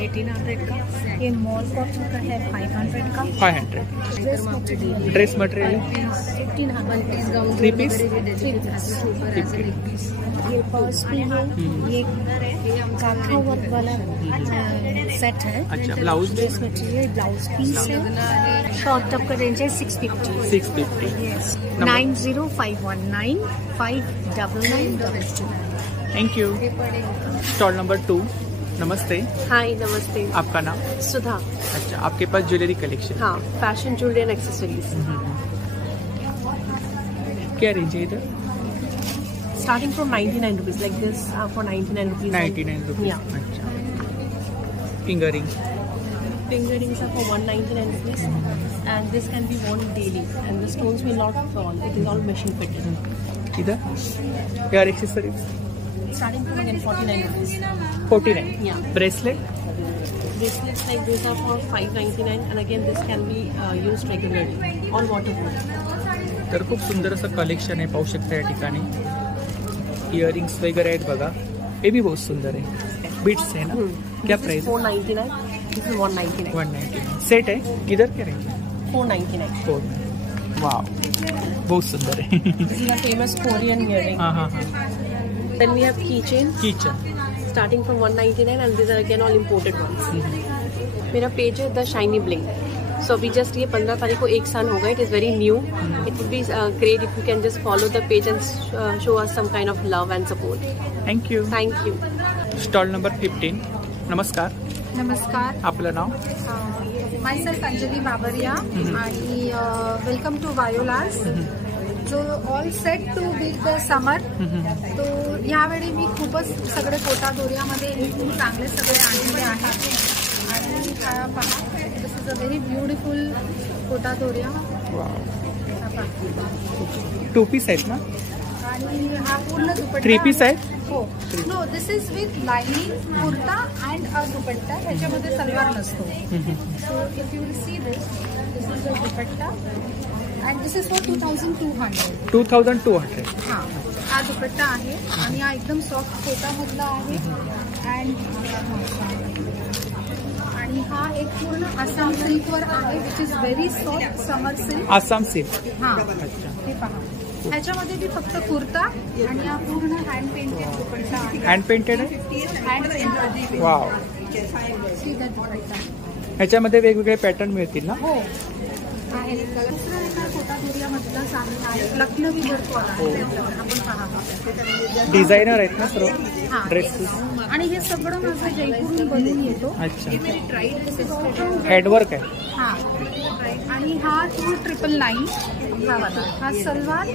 1800 का. ये मॉल कॉटन का है 500 का. 500. Dress material 1500. 3 पीस. ये पर्स भी है. ये काथा वर्क वाला सेट है. अच्छा. Blouse? Dress material blouse piece है. शॉर्ट टॉप का रेंज है 650. 650. Yes. 90519 59922. Thank you. Stall number 2. नमस्ते. हाय, नमस्ते. आपका नाम? सुधा. अच्छा, आपके पास ज्वेलरी कलेक्शन? हाँ, फैशन ज्वेलरी एंड एक्सेसरीज. क्या रेंज है इधर? Starting from 99 rupees, like this for 99 rupees. 99 rupees. Yeah. अच्छा. Finger rings. Finger rings are for 199 rupees, and this can be worn daily, and the stones will not fall. It is all machine fitted. इधर यार accessories Starting from again 49 rupees. 49. Yeah. Bracelet? Bracelets like this are for 599, and again this can be used regularly. All waterproof. तर खूप सुंदर असं collection आहे, पाहू शकता या ठिकाणी. इयरिंग्स वगैरे आहेत बघा. हे भी बहुत सुंदर है. बीट्स है ना? क्या प्राइस? 499. This is 199. 199. सेट है. किधर क्या रेंज? 499. 4. वाव, बहुत सुंदर है. This is a famous Korean earring. हाँ हाँ हाँ. Then we have keychain. Keychain. Starting from 199, and these are again all imported ones. मेरा पेज है द शाइनी ब्लिंग. सो अभी जस्ट ये 15 तारीख को 1 साल होगा. It is very new. It would be great if you can just follow the page and show us some kind of love and support. Thank you. Thank you. Stall number 15. नमस्कार. नमस्कार. आपलं नाव? Myself Anjali Babariya आणि welcome to Violas. जो all set to beat the summer. तो यावेळी मी खूपच सगळे कोटा दोऱ्यामध्ये चांगले सगळे आणलेले आहेत. आणि हा पहा, this is a very beautiful Kota doria. 2 piece आहेत ना? आणि हा पूर्ण दुपट्टा 3 पीस आहेत. हो. No, this is with lining, kurta and dupatta. ह्याच्यामध्ये सलवार नसतो. So if you will see this is the dupatta and this is for 2200. 2200. हां, हा दुपट्टा आहे आणि हा एकदम सॉफ्ट कोटामधला आहे. आणि हा एक पूर्ण आसाम सिल्कवर आहे which is very soft summer silk. Assam silk. हां, हे पहा. ह्याच्यामध्ये बी फक्त कुर्ता आणि हा पूर्ण हँड पेंटेड दुपट्टा आहे. हँड पेंटेड आहे. Hand painted. वाव. ह्याच्यामध्ये वेगवेगळे पॅटर्न मिळतील ना? हो आहे. दुसरा एका कोटागोरियामधला साडी आहे, लखनवी वर्क आहे. आपण पहा, डिझायनर आहेत ना सर्व हां, ड्रेसेस. आणि हे सगळं माझं जयपूरहून बनवून येतो. अच्छा. हेडवर्क आहे. हां, आणि हा 2999 हा सलवार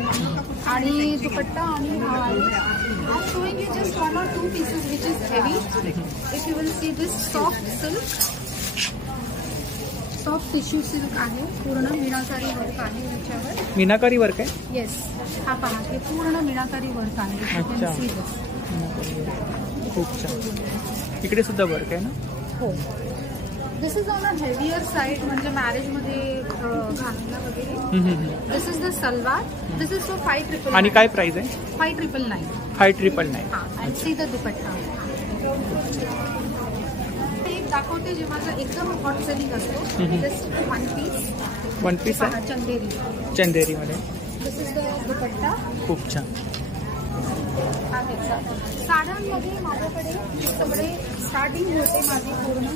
आणि दुपट्टा आणि हा आहे. Showing you just 1 or 2 pieces which is heavy. If you will see this soft silk, soft tissue silk आहे. पूर्ण मीनाकारी वर्क आहे याच्यावर. मीनाकारी वर्क आहे. येस, हा पहा, हे पूर्ण मीनाकारी वर्क आहे. अच्छा. खूप छान. इकडे सुद्धा वर्क आहे ना? हो. This is on a heavier side, म्हणजे मॅरेजमध्ये घालायला वगैरे. This is the salwar. This is for 5,999. आणि काय प्राइस आहे? 5,999. 5,999. हां, आणि सी द दुपट्टा. एक दाखवते जे माझं एकदम हॉट सेलिंग असतो. Just 1 piece. 1 piece आहे. चंदेरी. चंदेरीमध्ये. This is the dupatta. खूप छान. साड्यांमध्ये माझ्याकडे सगळे स्टार्टिंग होते माझी पूर्ण.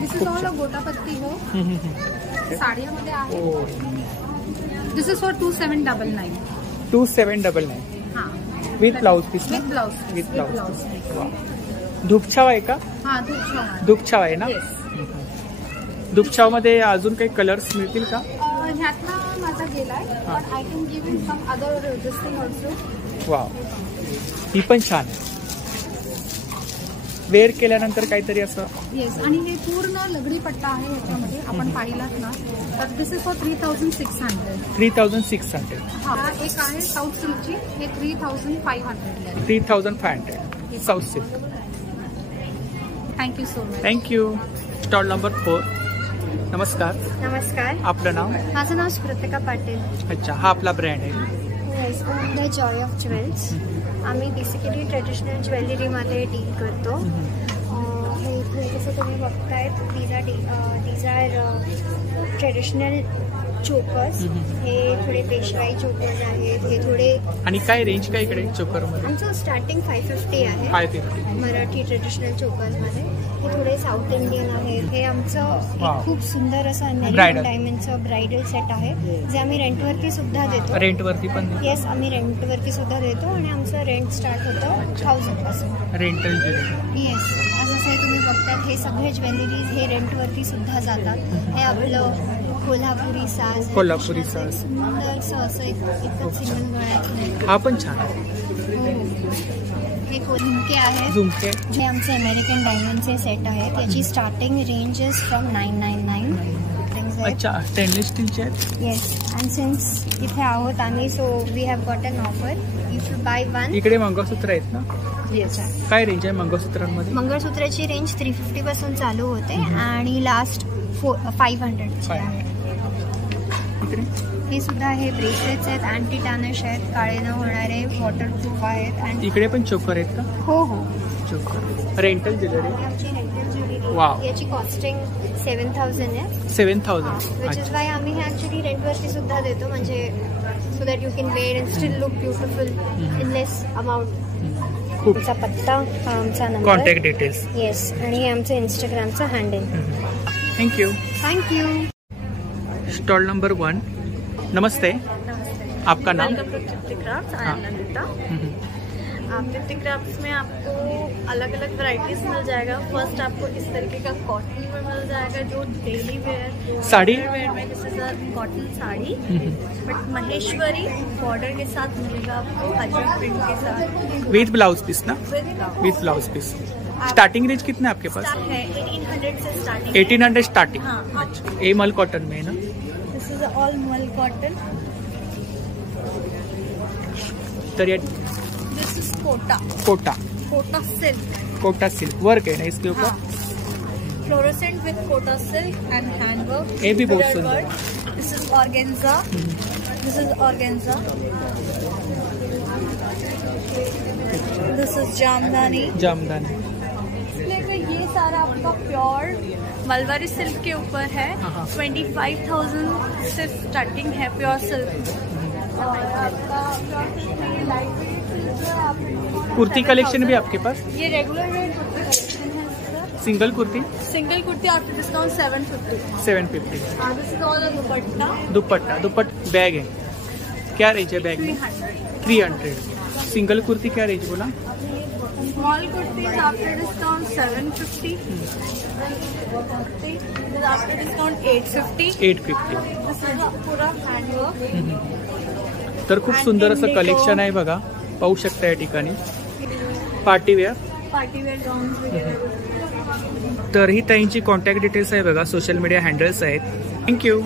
This is all a gotapatti हो. साड्यामध्ये आहे. This is for 2799. 2799. हां, with blouse piece. With blouse. With blouse. धूपछावा आहे का? हां, धूपछावा. धूपछावा आहे ना? धूपछावामध्ये अजून काही कलर्स मिळतील का? ह्यातला माझा गेलाय, but I can give in some other this thing also. Wow, ही पण छान आहे. वेअर केल्यानंतर काहीतरी असं. येस, आणि हे पूर्ण लगडी पट्टा आहे ह्याच्यामध्ये. आपण पाहिलात ना, तर दिस इज फॉर 3600. 3600. हा एक आहे साऊथ सिल्कची. हे 3500. 3500 south silk. Thank you so much. Thank you. Stall number 4. नमस्कार. नमस्कार. आपलं नाव? माझं नाव स्मृतिका पाटील. अच्छा, हा आपला ब्रँड आहे. Yes, the Joy of jewels. आम्ही बेसिकली ट्रेडिशनल ज्वेलरीमध्ये डील करतो. हे इथे जसं तुम्ही बघतायत, दीज आर ट्रेडिशनल चोकर्स. हे थोडे पेशवाई चोकर्स आहेत. हे थोडे. आणि काय रेंज काय इकडे चोकरमध्ये? आमचं स्टार्टिंग 550 आहे. 550 मराठी ट्रेडिशनल चोकर्समध्ये. हे थोडे साऊथ इंडियन आहेत. हे आमचं एक खूप सुंदर असं नॅरियन डायमंडचं ब्रायडल सेट आहे, जे आम्ही रेंटवरती सुद्धा देतो. रेंटवरती पण? येस, आम्ही रेंटवरती सुद्धा देतो आणि आमचं रेंट स्टार्ट होतं 1000 पासून. Rental jewellery. येस, जसं तुम्ही बघतात, हे सगळे ज्वेलरीज हे रेंटवरती सुद्धा जातात. हे आपलं कोल्हापुरी साज. कोल्हापुरी साज. सुंदरसं असं एकच सिंगल गळ्यातलं. हा पण छान आहे. हे झुमके आहेत. झुमके जे आमचे अमेरिकन डायमंडचे सेट आहेत. याची स्टार्टिंग रेंज इज फ्रॉम 999. अच्छा, स्टेनलेस स्टीलचे आहेत. येस, अँड सिन्स इथे आहोत आम्ही, so we have got an offer. If you buy one. इकडे मंगळसूत्र आहेत ना? येस. काय रेंज आहे मंगळसूत्रांमध्ये? मंगळसूत्राची रेंज 350 पासून चालू होते आणि लास्ट 500 आहे. हे सुद्धा हे ब्रेसलेट्स आहेत, अँटी टार्निश आहेत, काळे न होणारे, वॉटरप्रूफ आहेत. आणि इकडे पण चोकर आहेत का? हो हो, चोकर. Rental jewellery. आमची रेंटल ज्वेलरी. वाव. याची कॉस्टिंग 7000 आहे. 7000. विच इज वाय आम्ही हे ऍक्च्युली रेंटवरती सुद्धा देतो, म्हणजे so that you can wear and still look beautiful in less amount. तुमचा पत्ता, हा आमचा नंबर, कॉन्टॅक्ट डिटेल्स. येस, आणि हे आमचं इंस्टाग्रामचं handle. Thank you. Thank you. Stall number 1. नमस्ते. आपका नाम? Welcome to Tripti crafts. I am Nandita. Tripti crafts में आपको अलग अलग वैरायटीज मिल जाएगा. फर्स्ट आपको इस तरीके का कॉटन में मिल जाएगा, जो डेली वेयर साड़ी वेयर में, जैसे सर cotton sari, but Maheshwari border के साथ मिलेगा आपको, अजरक प्रिंट के साथ, विथ ब्लाउज पीस ना? With blouse piece. Starting range कितने आपके पास है? 1800 से स्टार्टिंग. 1800 स्टार्टिंग. हाँ. अच्छा, ये मल कॉटन में है ना? This is all mul cotton. तर या this is Kota Kota Kota silk work है ना इसके ऊपर, फ्लोरोसेंट विद कोटा सिल्क एंड हैंडवर्क। ये भी बहुत सुंदर। This is organza, this is organza, this is Jamdani. ये सारा आपका प्योर मलबारी सिल्क के ऊपर है। 25,000 से स्टार्टिंग है प्योर सिल्क। और आपका कुर्ती कलेक्शन भी आपके पास? ये रेगुलर वेयर कुर्ती कलेक्शन है। Single kurti after discount 750। This is all dupatta bag है। क्या रेंज है बैग में? 300। सिंगल कुर्ती क्या रेंज बोला? Small kurti after discount 750। After discount 850। This is पूरा हैंडवर्क। तर खूप सुंदर असं कलेक्शन आहे बघा, पाहू शकता या ठिकाणी। पार्टीवेअर गाउन्स वगैरे। तर ही ताईंची कॉन्टॅक्ट डिटेल्स आहे बघा, सोशल मीडिया हँडल्स आहेत। थँक्यू।